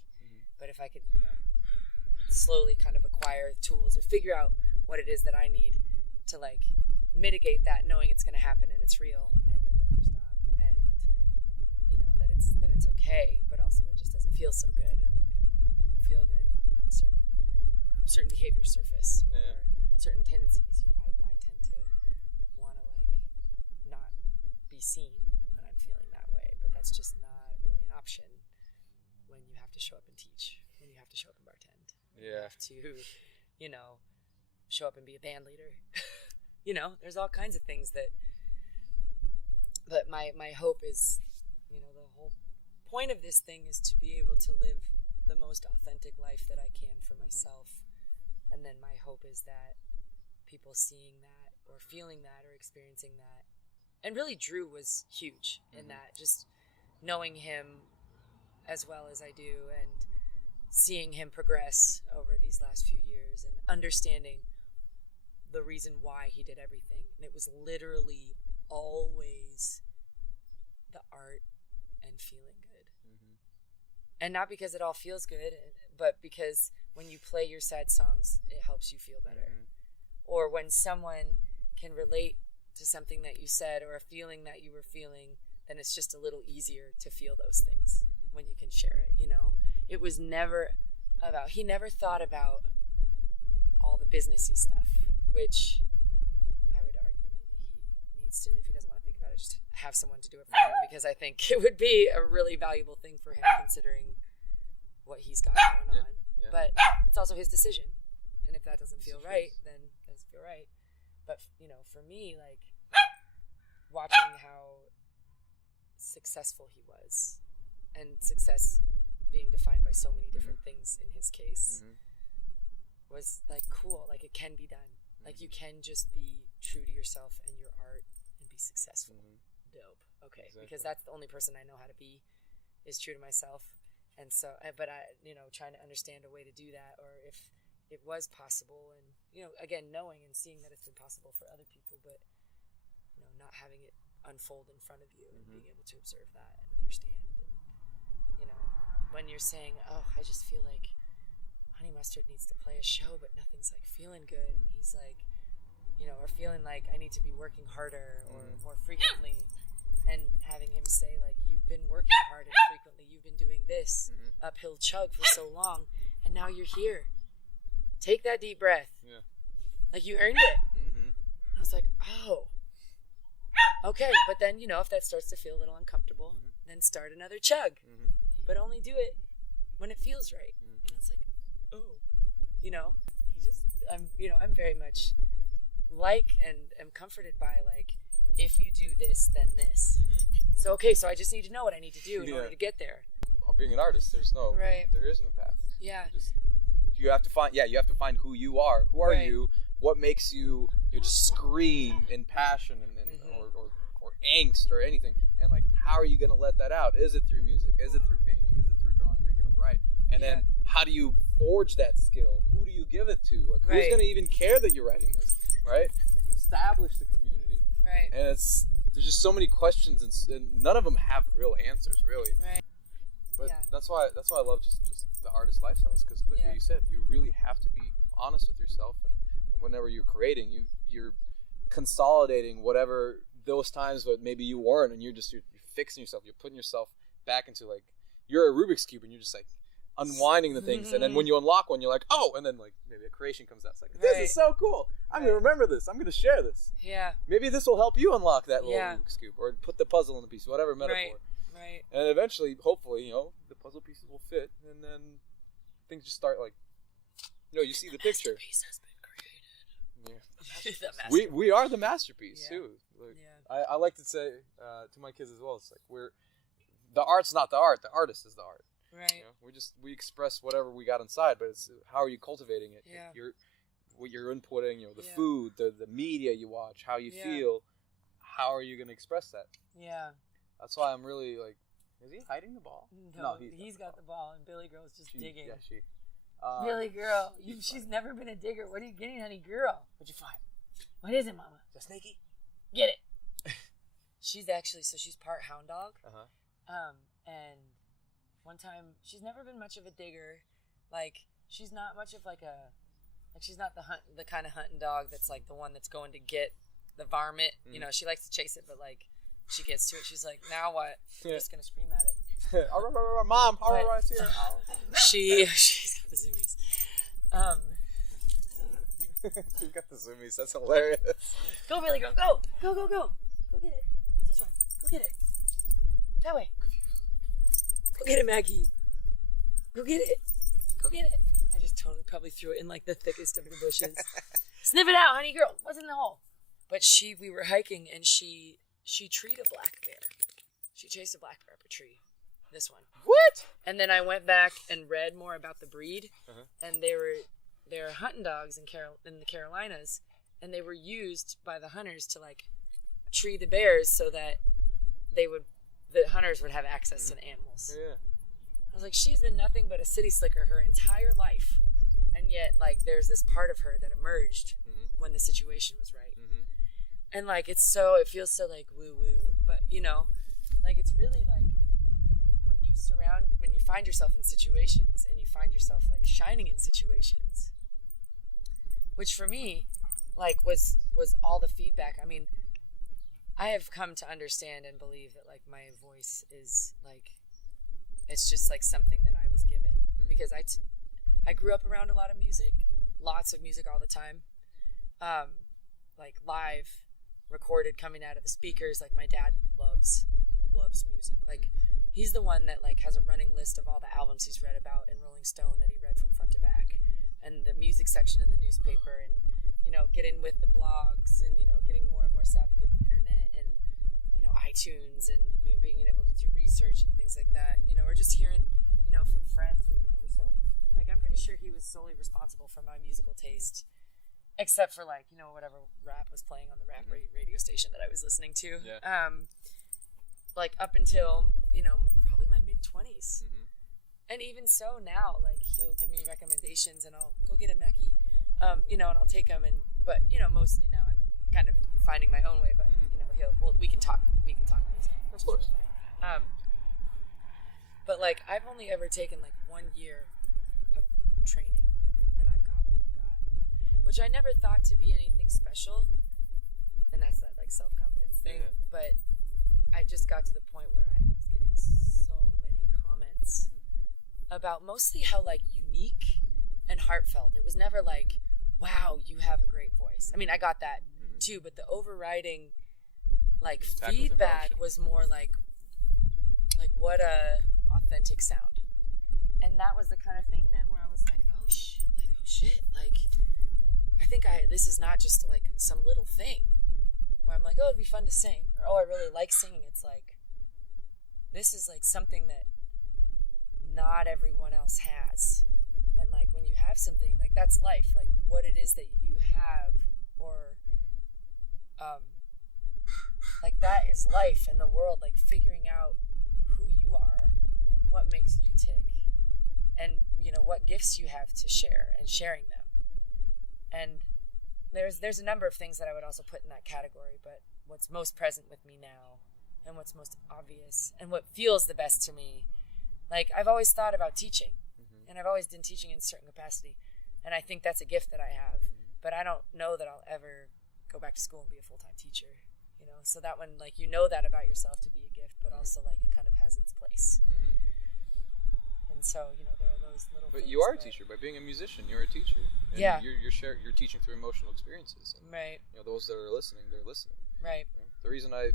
But if I could, you know, slowly kind of acquire tools or figure out what it is that I need to like mitigate that, knowing it's going to happen and it's real and it will never stop, and you know that it's okay, but also it just doesn't feel so good, and you don't feel good, and certain behaviors surface or certain tendencies. You know, I tend to want to like not be seen when I'm feeling that way, but that's just not really an option when you have to show up and teach, when you have to show up and bartend. You have to, you know, show up and be a band leader. You know, there's all kinds of things that, but my hope is, you know, the whole point of this thing is to be able to live the most authentic life that I can for myself. And then my hope is that people seeing that or feeling that or experiencing that. And really Drew was huge in that, just knowing him as well as I do and seeing him progress over these last few years and understanding the reason why he did everything. And it was literally always the art and feeling good. And not because it all feels good, but because when you play your sad songs, it helps you feel better. Or when someone can relate to something that you said or a feeling that you were feeling, then it's just a little easier to feel those things when you can share it, you know? It was never about, he never thought about all the businessy stuff, which I would argue maybe he needs to, if he doesn't want to think about it, just have someone to do it for him, because I think it would be a really valuable thing for him considering what he's got going on. But it's also his decision. And if that doesn't feel right, then it doesn't feel right. But, you know, for me, like, watching how successful he was, and success being defined by so many different things in his case, was, like, cool. Like, it can be done. Like, you can just be true to yourself and your art and be successful. Dope. Okay. Exactly. Because that's the only person I know how to be, is true to myself. And so, but I, you know, trying to understand a way to do that, or if it was possible, and, you know, again, knowing and seeing that it's been possible for other people, but, you know, not having it unfold in front of you and being able to observe that and understand. And, you know, when you're saying, oh, I just feel like Honey Mustard needs to play a show, but nothing's like feeling good. And he's like, you know, or feeling like I need to be working harder or more frequently. And having him say, like, you've been working hard and frequently, you've been doing this uphill chug for so long, and now you're here. Take that deep breath. Yeah. Like, you earned it. I was like, oh, okay. But then, you know, if that starts to feel a little uncomfortable, then start another chug. But only do it when it feels right. It's like, oh, you know, I'm very much like and am comforted by, like, if you do this, then this. So, okay, so I just need to know what I need to do in order to get there. Being an artist, there isn't a path. Yeah. You have to find who you are. Who are you? What makes you just scream in passion and or angst or anything? And, like, how are you going to let that out? Is it through music? Is it through painting? Is it through drawing? Are you going to write? And then how do you forge that skill? Who do you give it to? Like, who's going to even care that you're writing this, right? Establish the community. Right. And there's just so many questions, and none of them have real answers, really. Right. But that's why I love just the artist lifestyles, because like what you said, you really have to be honest with yourself, and whenever you're creating, you're consolidating whatever those times that maybe you weren't, and you're fixing yourself, you're putting yourself back into, like, you're a Rubik's Cube, and you're just, like, unwinding the things, and then when you unlock one, you're like, oh, and then, like, maybe a creation comes out. It's like, this is so cool. I'm gonna remember this. I'm gonna share this. Yeah. Maybe this will help you unlock that little Rubik's Cube, or put the puzzle in the piece, whatever metaphor. Right. And eventually, hopefully, you know, the puzzle pieces will fit, and then things just start, like, you know, you see the picture. Masterpiece has been created. Yeah. We are the masterpiece too. Like, I like to say to my kids as well. It's like the art's not the art. The artist is the art. Right. We express whatever we got inside, but it's how are you cultivating it? Yeah. What you're inputting, the food, the media you watch, how you feel. How are you going to express that? Yeah. That's why I'm really like, is he hiding the ball? No, he's got the ball, and Billy Girl's just digging. Yeah, she. Billy Girl, she's never been a digger. What are you getting, honey girl? What'd you find? What is it, Mama? Is that snaky? Get it. She's part hound dog. And one time, she's never been much of a digger. Like, she's not much of she's not the kind of hunting dog that's like the one that's going to get the varmint. Mm. She likes to chase it, but like she gets to it, she's like, now what? I'm just gonna scream at it. Mom, it's here. She's got the zoomies. She's got the zoomies. That's hilarious. Go, Billy Girl, go get it. This one, go get it. That way. Go get it, Maggie. Go get it. I just totally probably threw it in like the thickest of the bushes. Sniff it out, honey girl. What's in the hole? But we were hiking, and she treed a black bear. She chased a black bear up a tree. This one. What? And then I went back and read more about the breed, and they're hunting dogs in the Carolinas, and they were used by the hunters to like tree the bears so that the hunters would have access to the animals. Yeah. I was like, she's been nothing but a city slicker her entire life, and yet like there's this part of her that emerged when the situation was right. And like it feels so like woo woo, but like it's really like when you find yourself in situations and you find yourself like shining in situations, which for me like was all the feedback. I mean, I have come to understand and believe that like my voice is like, it's just like something that I was given because I grew up around a lot of music, lots of music all the time, like live recorded coming out of the speakers. Like my dad loves music. Like he's the one that like has a running list of all the albums he's read about in Rolling Stone that he read from front to back, and the music section of the newspaper, and getting with the blogs, and getting more and more savvy with the internet, and iTunes, and being able to do research and things like that, or just hearing from friends or whatever. So like I'm pretty sure he was solely responsible for my musical taste, except for like whatever rap was playing on the rap radio station that I was listening to. Like up until probably my mid-20s. And even so now, like he'll give me recommendations, and I'll go get a Mackie, and I'll take them, but mostly now I'm kind of finding my own way, but we can talk music. Of course. But like I've only ever taken like 1 year of training, and I've got what I've got, which I never thought to be anything special, and that's that like self-confidence thing. But I just got to the point where I was getting so many comments about mostly how like unique and heartfelt. It was never like, wow, you have a great voice. I mean, I got that too, but the overriding like feedback was more like what a authentic sound. And that was the kind of thing then where I was like, oh shit, like I think this is not just like some little thing where I'm like, oh, it'd be fun to sing, or oh, I really like singing. It's like, this is like something that not everyone else has. And like when you have something, like that's life, like what it is that you have, or like that is life in the world, like figuring out who you are, what makes you tick, and what gifts you have to share, and sharing them. And there's a number of things that I would also put in that category, but what's most present with me now, and what's most obvious, and what feels the best to me, like I've always thought about teaching, and I've always done teaching in a certain capacity, and I think that's a gift that I have, but I don't know that I'll ever go back to school and be a full-time teacher, so that one, like, that about yourself to be a gift, but also like it kind of has its place. And so there are those little but things, you are a teacher. By being a musician, you're a teacher, and you're teaching through emotional experiences, and, right? Those that are listening, they're listening, right? The reason I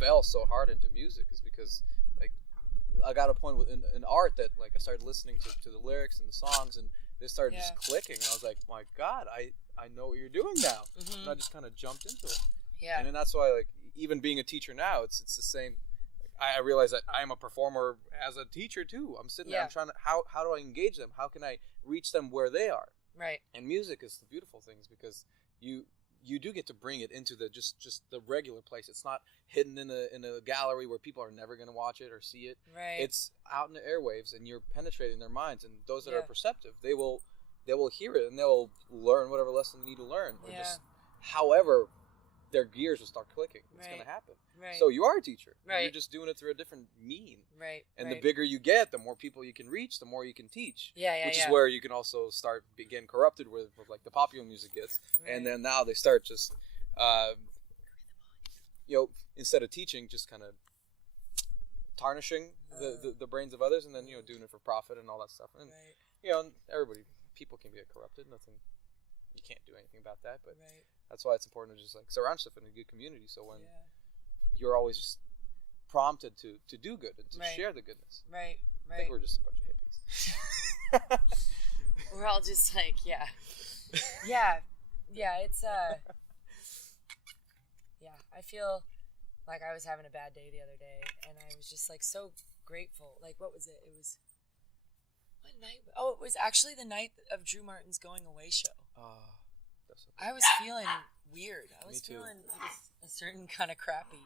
fell so hard into music is because like I got a point in art that like I started listening to the lyrics and the songs, and they started just clicking, and I was like, my God, I know what you're doing now, and I just kind of jumped into it. And then that's why, like, even being a teacher now, it's the same. I realize that I'm a performer as a teacher too. I'm sitting there, I'm trying to, how do I engage them? How can I reach them where they are? Right. And music is the beautiful things because you do get to bring it into the just the regular place. It's not hidden in a gallery where people are never going to watch it or see it. Right. It's out in the airwaves, and you're penetrating their minds. And those that are perceptive, they will hear it and they'll learn whatever lesson they need to learn. Or just however their gears will start clicking. It's going to happen. Right. So you are a teacher. Right. You're just doing it through a different mean. Right. And the bigger you get, the more people you can reach, the more you can teach. Which is where you can also start getting corrupted with like the popular music gets. Right. And then now they start just, instead of teaching, just kind of tarnishing the brains of others, and then doing it for profit and all that stuff. And people can get corrupted. Nothing. You can't do anything about that, but that's why it's important to just like surround yourself in a good community. So when you're always just prompted to do good and to share the goodness. Right. I think we're just a bunch of hippies. We're all just like, it's I feel like I was having a bad day the other day, and I was just like so grateful. Like, what was it? It was what night? Oh, it was actually the night of Drew Martin's going away show. I was feeling weird. I was feeling a certain kind of crappy.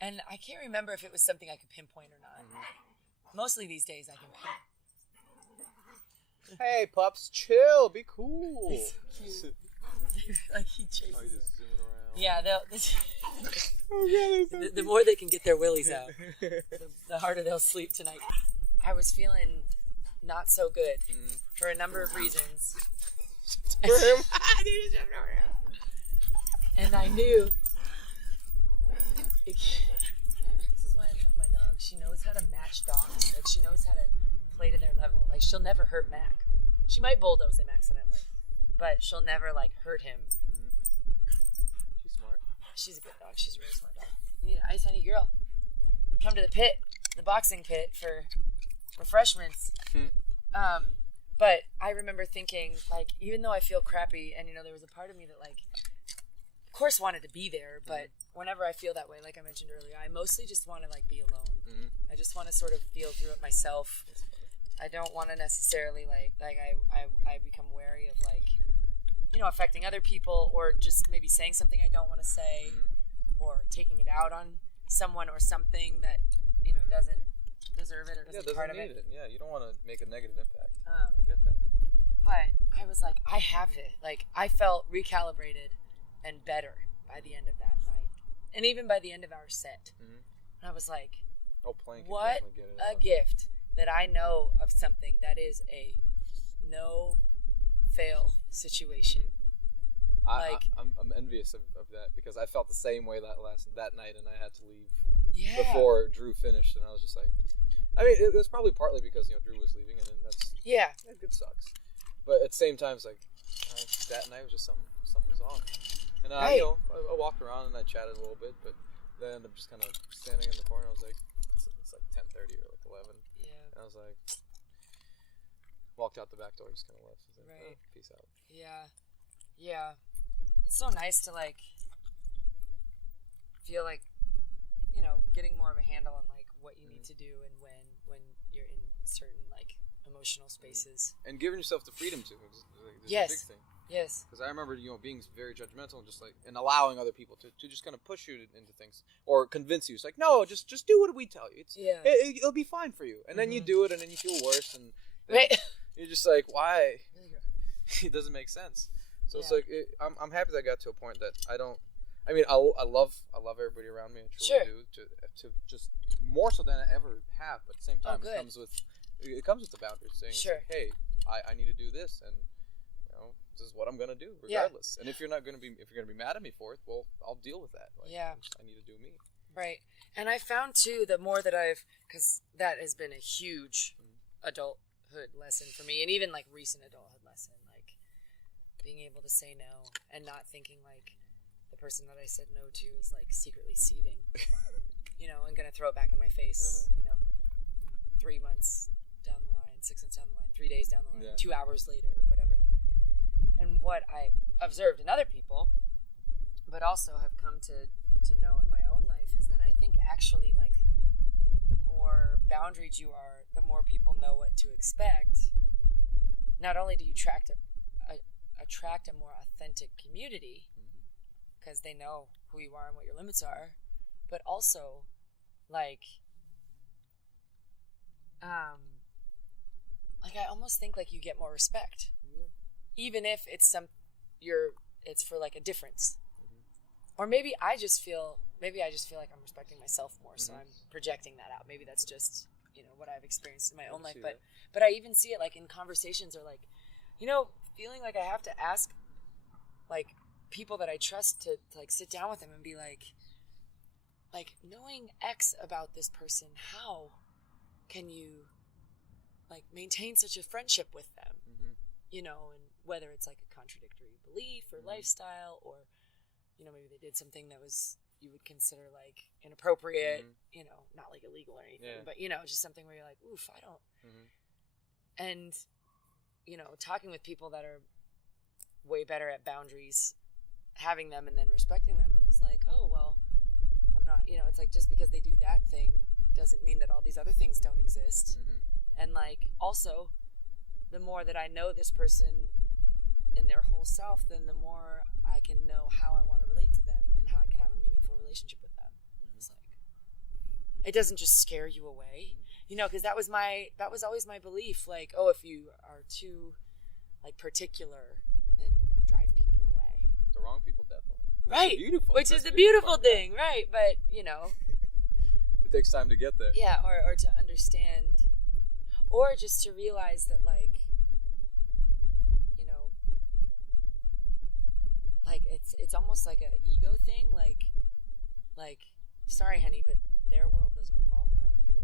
And I can't remember if it was something I could pinpoint or not. Mm-hmm. Mostly these days I can pinpoint. Hey, pups, chill. Be cool. He's so cute. Like he chases he's just zooming around. Yeah, the more they can get their willies out, the harder they'll sleep tonight. I was feeling not so good for a number of reasons. And I knew this is one of my dogs. She knows how to match dogs. Like, she knows how to play to their level. Like, she'll never hurt Mac. She might bulldoze him accidentally, but she'll never like hurt him. She's smart. She's a good dog. She's a really smart dog. You need an ice honey girl. Come to the pit, the boxing pit, for refreshments. But I remember thinking, like, even though I feel crappy, and there was a part of me that, like, of course wanted to be there, but whenever I feel that way, like I mentioned earlier, I mostly just want to like be alone. I just want to sort of feel through it myself. I don't want to necessarily I become wary of like, affecting other people, or just maybe saying something I don't want to say, or taking it out on someone or something that doesn't deserve it or doesn't part of it. Yeah, you don't want to make a negative impact. I get that. But I was like, I have it. Like, I felt recalibrated and better by the end of that night, and even by the end of our set. And I was like, what a gift that I know of something that is a no-fail situation. I'm envious of that, because I felt the same way that night, and I had to leave before Drew finished, and I was just like, I mean, it was probably partly because Drew was leaving, and then it sucks. But at the same time, it's like that night was just something was on. And I walked around and I chatted a little bit, but then I'm just kind of standing in the corner. I was like, it's like 10:30 or like 11. Yeah. And I was like, walked out the back door, just kind of left. I was like, peace out. Yeah. Yeah. It's so nice to like feel like, getting more of a handle on like what you need to do and when you're in certain like emotional spaces. And giving yourself the freedom to. Is a big thing. Yes. Because I remember, being very judgmental and just like, and allowing other people to just kind of push you into things or convince you. It's like, no, just do what we tell you. It'll be fine for you. And then you do it, and then you feel worse, and you're just like, why? It doesn't make sense. So it's like, I'm happy that I got to a point that I don't. I mean, I love everybody around me. I truly do. To just more so than I ever have. But at the same time, it comes with the boundaries, saying, like, hey, I need to do this, and this is what I'm gonna do, regardless. And if you're gonna be mad at me for it, well, I'll deal with that. Like, I need to do me. Right. And I found too, the more that because that has been a huge adulthood lesson for me, and even like recent adulthood lesson, like being able to say no and not thinking like the person that I said no to is like secretly seething, and gonna throw it back in my face, 3 months down the line, 6 months down the line, 3 days down the line, 2 hours later, whatever. And what I observed in other people, but also have come to know in my own life, is that I think actually like more boundaried you are, the more people know what to expect. Not only do you attract a more authentic community, because they know who you are and what your limits are, but also, like I almost think like you get more respect, even if it's it's for like a difference, or maybe I just feel like I'm respecting myself more, so I'm projecting that out. Maybe that's just what I've experienced in my own life, but I even see it like in conversations, or like feeling like I have to ask like people that I trust to like sit down with them and be like knowing X about this person, how can you like maintain such a friendship with them? And whether it's like a contradictory belief or lifestyle, or maybe they did something that was you would consider like inappropriate, not like illegal or anything, but just something where you're like, oof, I don't. And talking with people that are way better at boundaries, having them and then respecting them, it was like, oh well, I'm not, it's like just because they do that thing doesn't mean that all these other things don't exist. And like also, the more that I know this person in their whole self, then the more I can know how I want to relate to them and how I can have a meaningful relationship with them. It's like, it doesn't just scare you away, because that was always my belief. Like, oh, if you are too like particular, then you're going to drive people away. The wrong people, definitely. Right. Beautiful. Which is the beautiful thing. Right. But, it takes time to get there. Yeah. Or to understand, or just to realize that like it's almost like an ego thing. Like, sorry, honey, but their world doesn't revolve around you.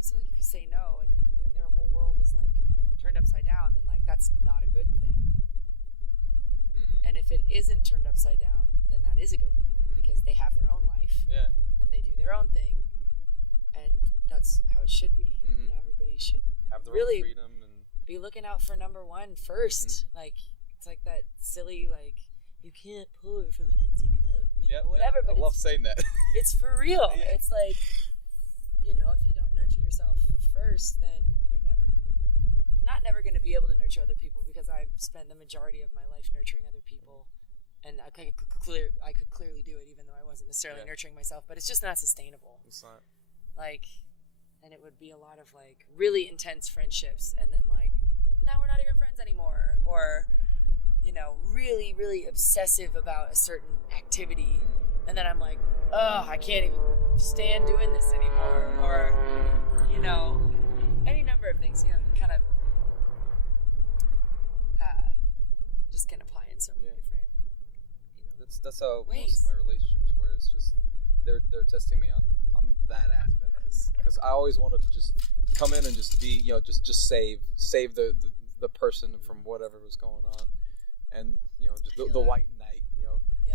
So like if you say no and their whole world is like turned upside down, then like that's not a good thing. And if it isn't turned upside down, then that is a good thing, because they have their own life. Yeah. And they do their own thing, and that's how it should be. Everybody should have their really own freedom and be looking out for number one first. Like it's like that silly like you can't pour from an empty cup, whatever. But I love saying that. It's for real. Yeah. It's like if you don't nurture yourself first, then you're never gonna be able to nurture other people, because I've spent the majority of my life nurturing other people, and I could clearly do it, even though I wasn't necessarily nurturing myself. But it's just not sustainable. It's not. Like, and it would be a lot of like really intense friendships, and then like now we're not even friends anymore, or really really obsessive about a certain activity, and then I'm like, oh, I can't even stand doing this anymore, or any number of things, kind of just can apply in so many different that's how ways. Most of my relationships were. It's just they're testing me on that aspect, because I always wanted to just come in and just be just save the person from whatever was going on, and just the white knight.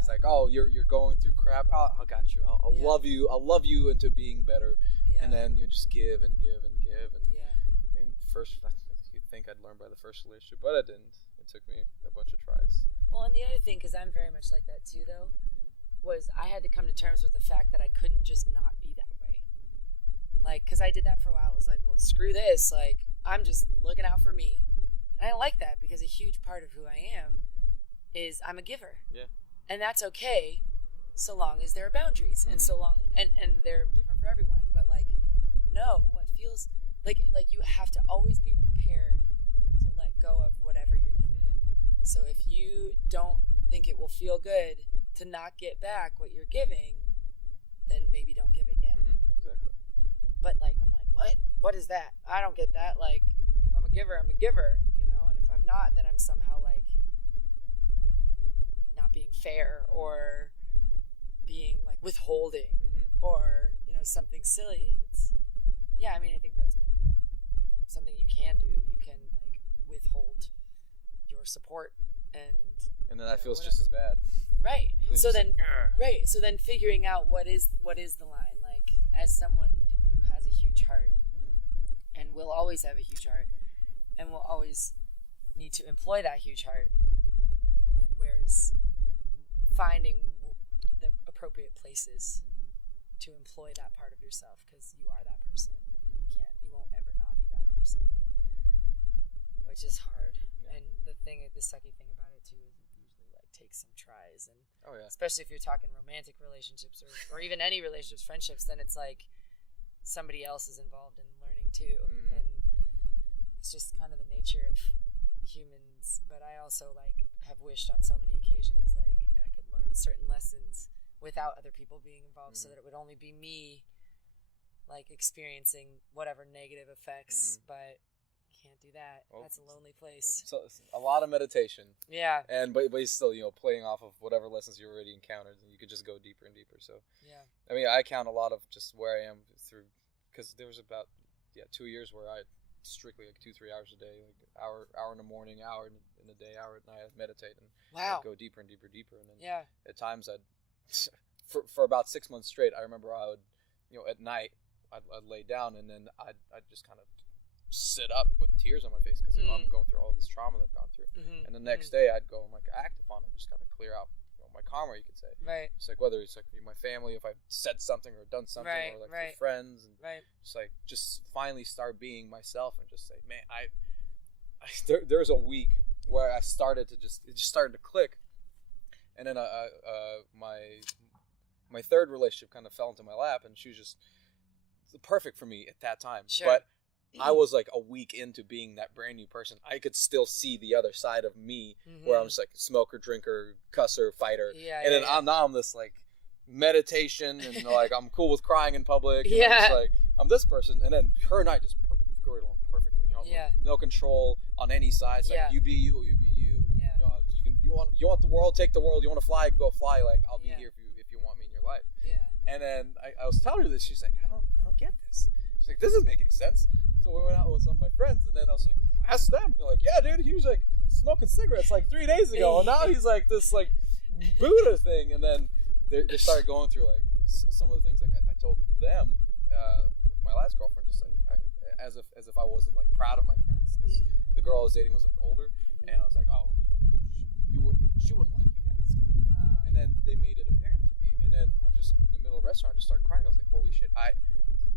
It's like, oh, you're going through crap. Oh, I got you. I'll love you. I'll love you into being better. Yeah. And then you just give and give and give. And I mean, first, you'd think I'd learn by the first relationship, but I didn't. It took me a bunch of tries. Well, and the other thing, because I'm very much like that too, though, was I had to come to terms with the fact that I couldn't just not be that way. Like, because I did that for a while. It was like, well, screw this. Like, I'm just looking out for me. And I like that, because a huge part of who I am is I'm a giver. Yeah. And that's okay, so long as there are boundaries, and so long, and they're different for everyone. But like, know what feels like you have to always be prepared to let go of whatever you're giving. So if you don't think it will feel good to not get back what you're giving, then maybe don't give it yet. Exactly. But like, I'm like, what? What is that? I don't get that. Like, if I'm a giver, I'm a giver, and if I'm not, then I'm somehow like not being fair, or being like withholding, or something silly. And it's I mean, I think that's something you can do. You can like withhold your support, and then that feels just as bad, right? So then figuring out what is the line, like, as someone who has a huge heart, and will always have a huge heart, and will always need to employ that huge heart, like, where's finding the appropriate places to employ that part of yourself, because you are that person. You won't ever not be that person, which is hard. And the sucky thing about it too is it usually like takes some tries, and especially if you're talking romantic relationships or even any relationships, friendships, then it's like somebody else is involved in learning too, and it's just kind of the nature of humans. But I also like have wished on so many occasions like I could learn certain lessons without other people being involved, so that it would only be me like experiencing whatever negative effects, but can't do that. That's a lonely place. So it's a lot of meditation. Yeah. And but you're still, playing off of whatever lessons you already encountered, and you could just go deeper and deeper. So yeah. I mean, I count a lot of just where I am through, because there was about 2 years where I strictly like 2-3 hours a day, like hour in the morning, hour in the day, hour at night, I'd meditate and I'd go deeper and deeper, and then at times I'd for about 6 months straight, I remember I would, at night I'd lay down, and then I'd just kind of sit up with tears on my face because I'm going through all this trauma that I've gone through. And the next day I'd go and like act upon it, just kind of clear out my karma, you could say. Right. It's like whether it's like my family, if I said something or done something, or like for friends, and just finally start being myself and just say, man, there's a week where I started to it just started to click, and then my third relationship kind of fell into my lap, and she was just perfect for me at that time. Sure. But I was like a week into being that brand new person. I could still see the other side of me, where I'm just like smoker, drinker, cusser, fighter. And then I'm this like meditation, and like I'm cool with crying in public. And I'm just like, I'm this person. And then her and I just go along perfectly. No control on any side. It's like, you be you, or you be you. You want the world, take the world. You want to fly, go fly. Like, I'll be here if you want me in your life. And then I was telling her this. She's like, I don't get this. She's like, this doesn't make any sense. So we went out with some of my friends, and then I was like, ask them. You're like, yeah, dude, he was like smoking cigarettes like 3 days ago, and now he's like this like Buddha thing. And then they started going through like some of the things like I told them with my last girlfriend, just like as if I wasn't like proud of my friends, because the girl I was dating was like older, and I was like, oh, she wouldn't like you guys, kind of thing. And then they made it apparent to me, and then just in the middle of a restaurant, I just started crying. I was like, holy shit,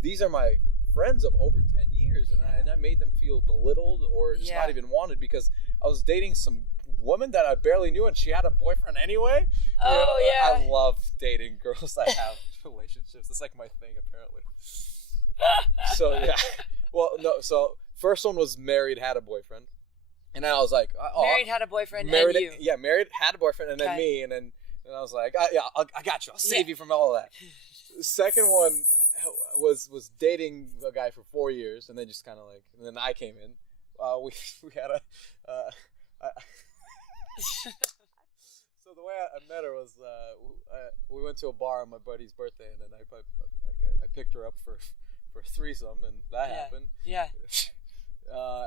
these are my friends of over 10 years, and I made them feel belittled or just not even wanted, because I was dating some woman that I barely knew, and she had a boyfriend anyway. I love dating girls that have relationships. It's like my thing, apparently. So so first one was married, had a boyfriend, and then I was like, married, had a boyfriend, married, and you. Married, had a boyfriend, and then me, and I was like, I got you, I'll save you from all of that. The second one was dating a guy for 4 years, and then just kind of like, and then I came in. We had so the way I met her was we went to a bar on my buddy's birthday, and then I picked her up for a threesome, and that happened.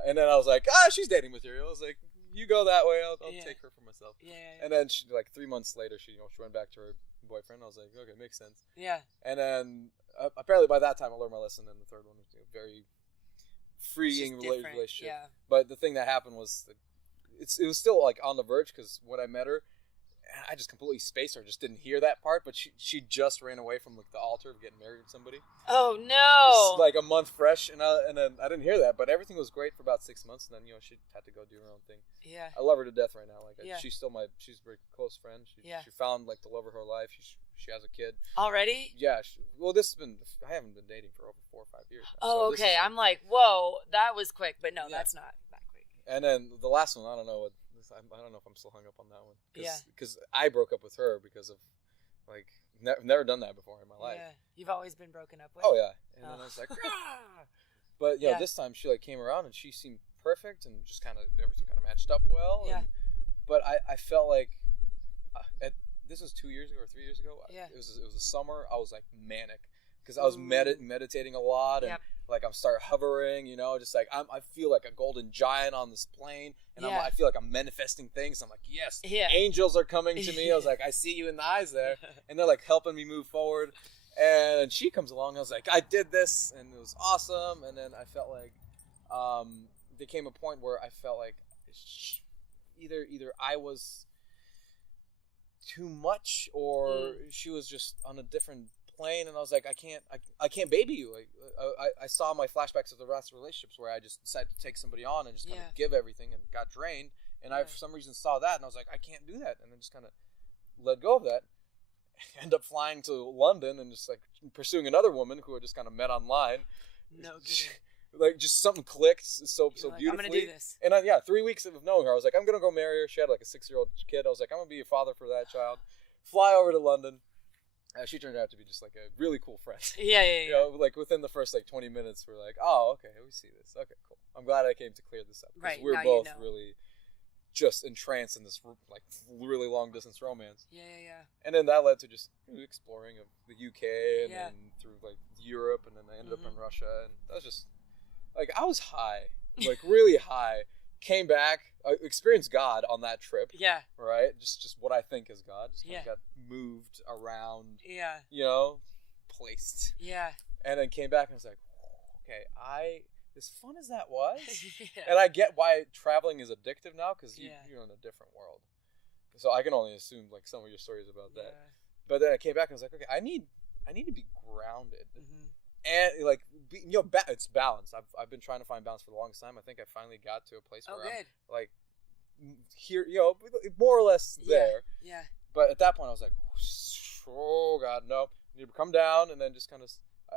And then I was like, she's dating material. I was like, you go that way, I'll take her for myself. And then she, like 3 months later, she went back to her boyfriend. I was like, okay, makes sense. And then apparently by that time I learned my lesson, and the third one was very freeing relationship. But the thing that happened was it was still like on the verge, because when I met her, I just completely spaced her. Just didn't hear that part, but she just ran away from like the altar of getting married to somebody. Oh no! Like a month fresh, and then I didn't hear that, but everything was great for about 6 months, and then she had to go do her own thing. I love her to death right now. Like she's still she's a very close friend. She found like the love of her life. She has a kid already. Yeah. I haven't been dating for over 4 or 5 years now. Oh, okay. I'm like, whoa, that was quick, but no, that's not that quick. And then the last one, I don't know if I'm still hung up on that one. Because I broke up with her because of, like, never done that before in my life. Yeah. You've always been broken up with? Oh, yeah. And then I was like, But, this time she, like, came around, and she seemed perfect, and just kind of, everything kind of matched up well. But I felt like, this was 2 years ago or 3 years ago. It was a summer. I was, like, manic. Because I was meditating a lot, and like I'm start hovering, just like I feel like a golden giant on this plane, and I feel like I'm manifesting things. I'm like, yes, angels are coming to me. I was like, I see you in the eyes there, and they're like helping me move forward. And she comes along. I was like, I did this, and it was awesome. And then I felt like there came a point where I felt like either I was too much, or she was just on a different plane, and I was like, I can't baby you. Like, I saw my flashbacks of the rest of relationships where I just decided to take somebody on and just kind of give everything and got drained. And I, for some reason, saw that, and I was like, I can't do that. And then just kind of let go of that. End up flying to London and just like pursuing another woman who I just kind of met online. No kidding. Like, just something clicked so beautifully. I'm gonna do this. And 3 weeks of knowing her, I was like, I'm gonna go marry her. She had like a 6-year-old kid. I was like, I'm gonna be a father for that child. Fly over to London. She turned out to be just like a really cool friend. Yeah. You know, like within the first like 20 minutes, we're like, oh, okay, we see this. Okay, cool. I'm glad I came to clear this up. Right. We're both really just entranced in this like really long distance romance. Yeah. And then that led to just exploring of the UK and then through like Europe, and then I ended up in Russia, and that was just like, I was high, like really high. Came back, I experienced God on that trip. Yeah. Right? Just what I think is God. Just kind of got moved around. Yeah. You know, placed. Yeah. And then came back and was like, okay, as fun as that was, and I get why traveling is addictive now, because you're in a different world. So I can only assume like some of your stories about that. But then I came back and was like, okay, I need to be grounded. And like, it's balance. I've been trying to find balance for the longest time. I think I finally got to a place where I'm like here, more or less there. Yeah. But at that point, I was like, oh God, no. I need to come down, and then just kind of.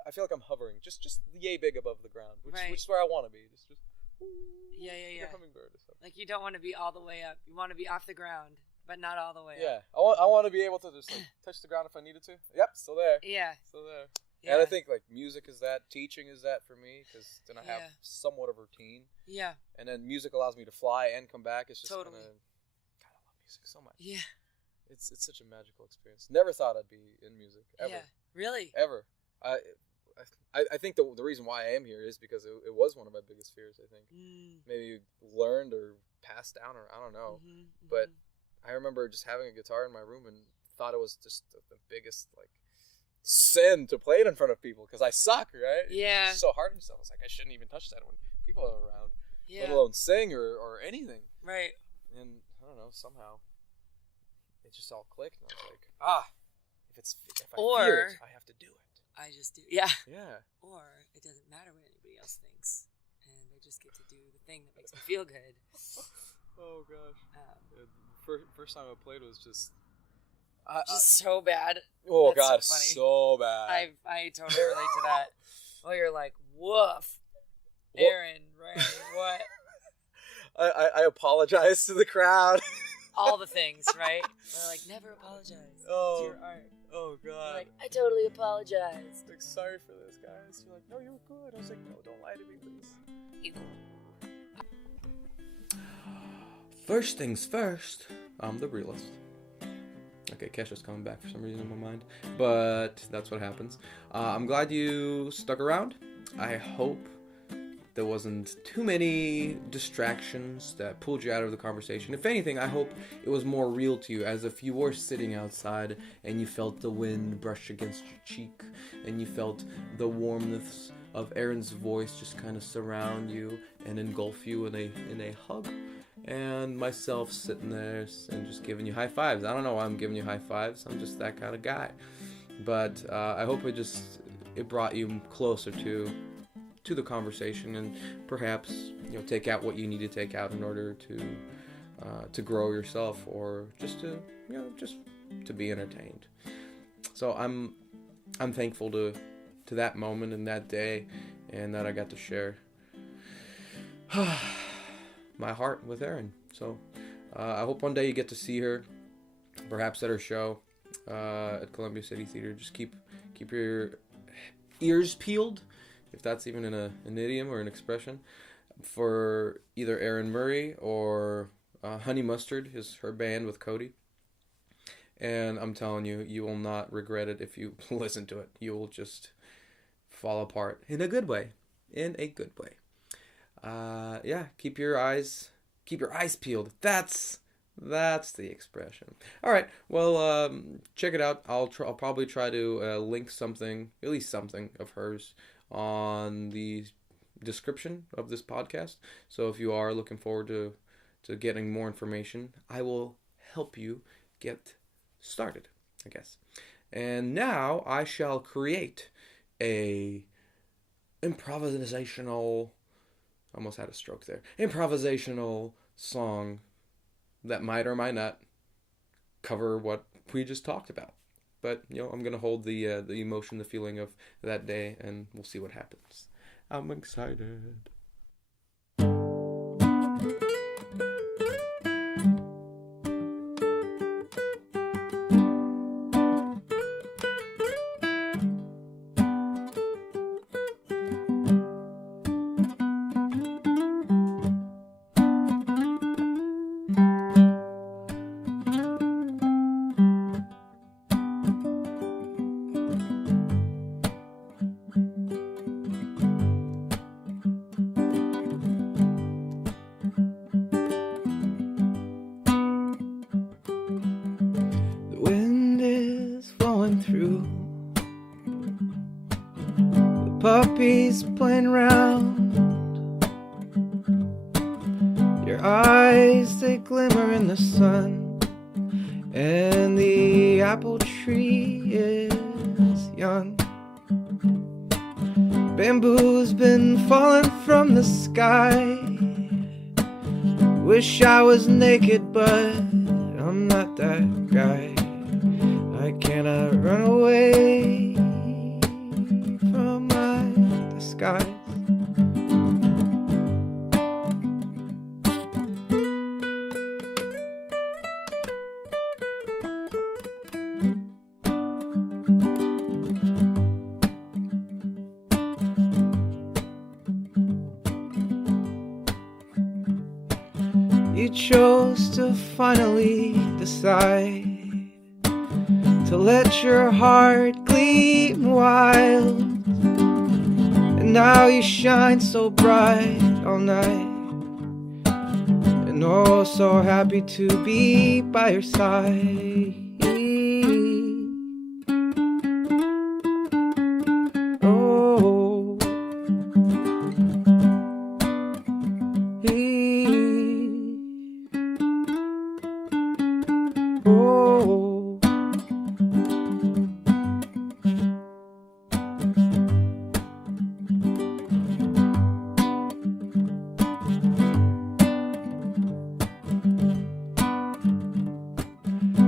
I feel like I'm hovering, just yay big above the ground, which is where I want to be. Just. Yeah. Hummingbird or something. Like, you don't want to be all the way up. You want to be off the ground, but not all the way up. Yeah. I want to be able to just like touch the ground if I needed to. Yep, still there. Yeah. Still there. Yeah. And I think like music is that, teaching is that for me, because then I have somewhat of a routine. Yeah. And then music allows me to fly and come back. It's just God, I love music so much. Yeah. It's such a magical experience. Never thought I'd be in music ever. Yeah. Really? Ever. I think the reason why I am here is because it was one of my biggest fears. I think maybe learned or passed down, or I don't know. But I remember just having a guitar in my room and thought it was just the biggest like sin to play it in front of people, because I suck, right? Yeah. It's so hard on yourself. It's like, I shouldn't even touch that when people are around, let alone sing or anything. Right. And I don't know, somehow it just all clicked, and I was like, if I fear it, I have to do it. I just do. Yeah. Yeah. Or it doesn't matter what anybody else thinks, and I just get to do the thing that makes me feel good. Oh gosh. First time I played was just so bad. Oh, that's God, so bad. I totally relate to that. Oh, you're like, woof. Erin, right? What? I apologize to the crowd. All the things, right? They're like, never apologize. Oh. It's your art. Oh, God. You're like, I totally apologize. Like, sorry for this, guys. You're like, no, you're good. I was like, no, don't lie to me, please. First things first, I'm the realist. Okay, Kesha's coming back for some reason in my mind, but that's what happens. I'm glad you stuck around. I hope there wasn't too many distractions that pulled you out of the conversation. If anything, I hope it was more real to you, as if you were sitting outside and you felt the wind brush against your cheek, and you felt the warmth of Erin's voice just kind of surround you and engulf you in a hug. And myself sitting there and just giving you high fives. I don't know why I'm giving you high fives. I'm just that kind of guy. But I hope it brought you closer to the conversation, and perhaps take out what you need to take out in order to grow yourself, or just to be entertained. So I'm thankful to that moment and that day, and that I got to share my heart with Erin. So I hope one day you get to see her, perhaps at her show at Columbia City Theater. Just keep your ears peeled, if that's even an idiom or an expression, for either Erin Murray or Honey Mustard, her band with Cody. And I'm telling you, you will not regret it if you listen to it. You will just fall apart in a good way. In a good way. Keep your eyes peeled. That's the expression. All right. Well, check it out. I'll probably try to link something, at least something of hers, on the description of this podcast. So if you are looking forward to getting more information, I will help you get started, I guess. And now I shall create a improvisational, almost had a stroke there, improvisational song that might or might not cover what we just talked about. But, I'm going to hold the emotion, the feeling of that day, and we'll see what happens. I'm excited. Through the puppies playing around, your eyes they glimmer in the sun, and the apple tree is young. Bamboo's been falling from the sky. Wish I was naked, but I'm not that guy. I cannot run away from my disguise. You chose to finally decide to let your heart gleam wild, and now you shine so bright all night, and oh so happy to be by your side. Oh, oh.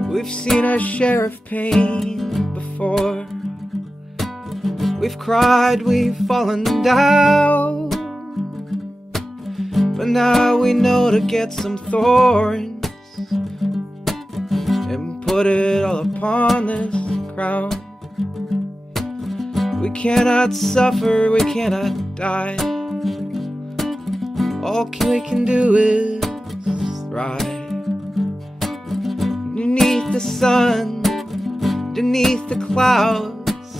We've seen our share of pain before. We've cried, we've fallen down, but now we know to get some thorns and put it all upon this crown. We cannot suffer, we cannot die. All we can do is thrive. Beneath the sun, beneath the clouds,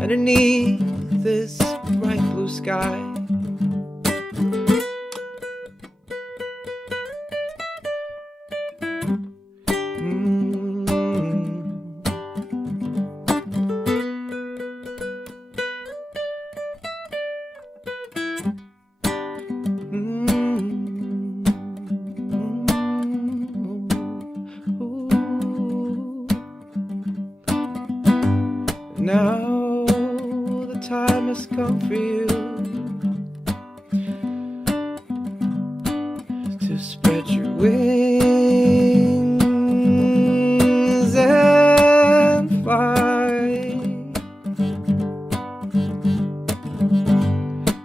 underneath this bright blue sky. Now the time has come for you to spread your wings and fly.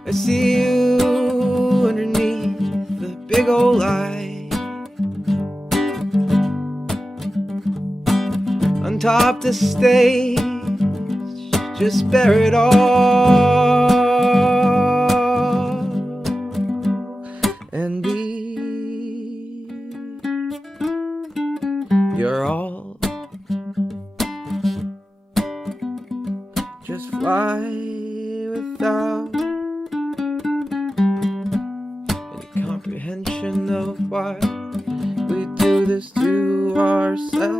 I see you underneath the big old eye, on top the stage. Just bear it all and be your all. Just fly without any comprehension of why we do this to ourselves.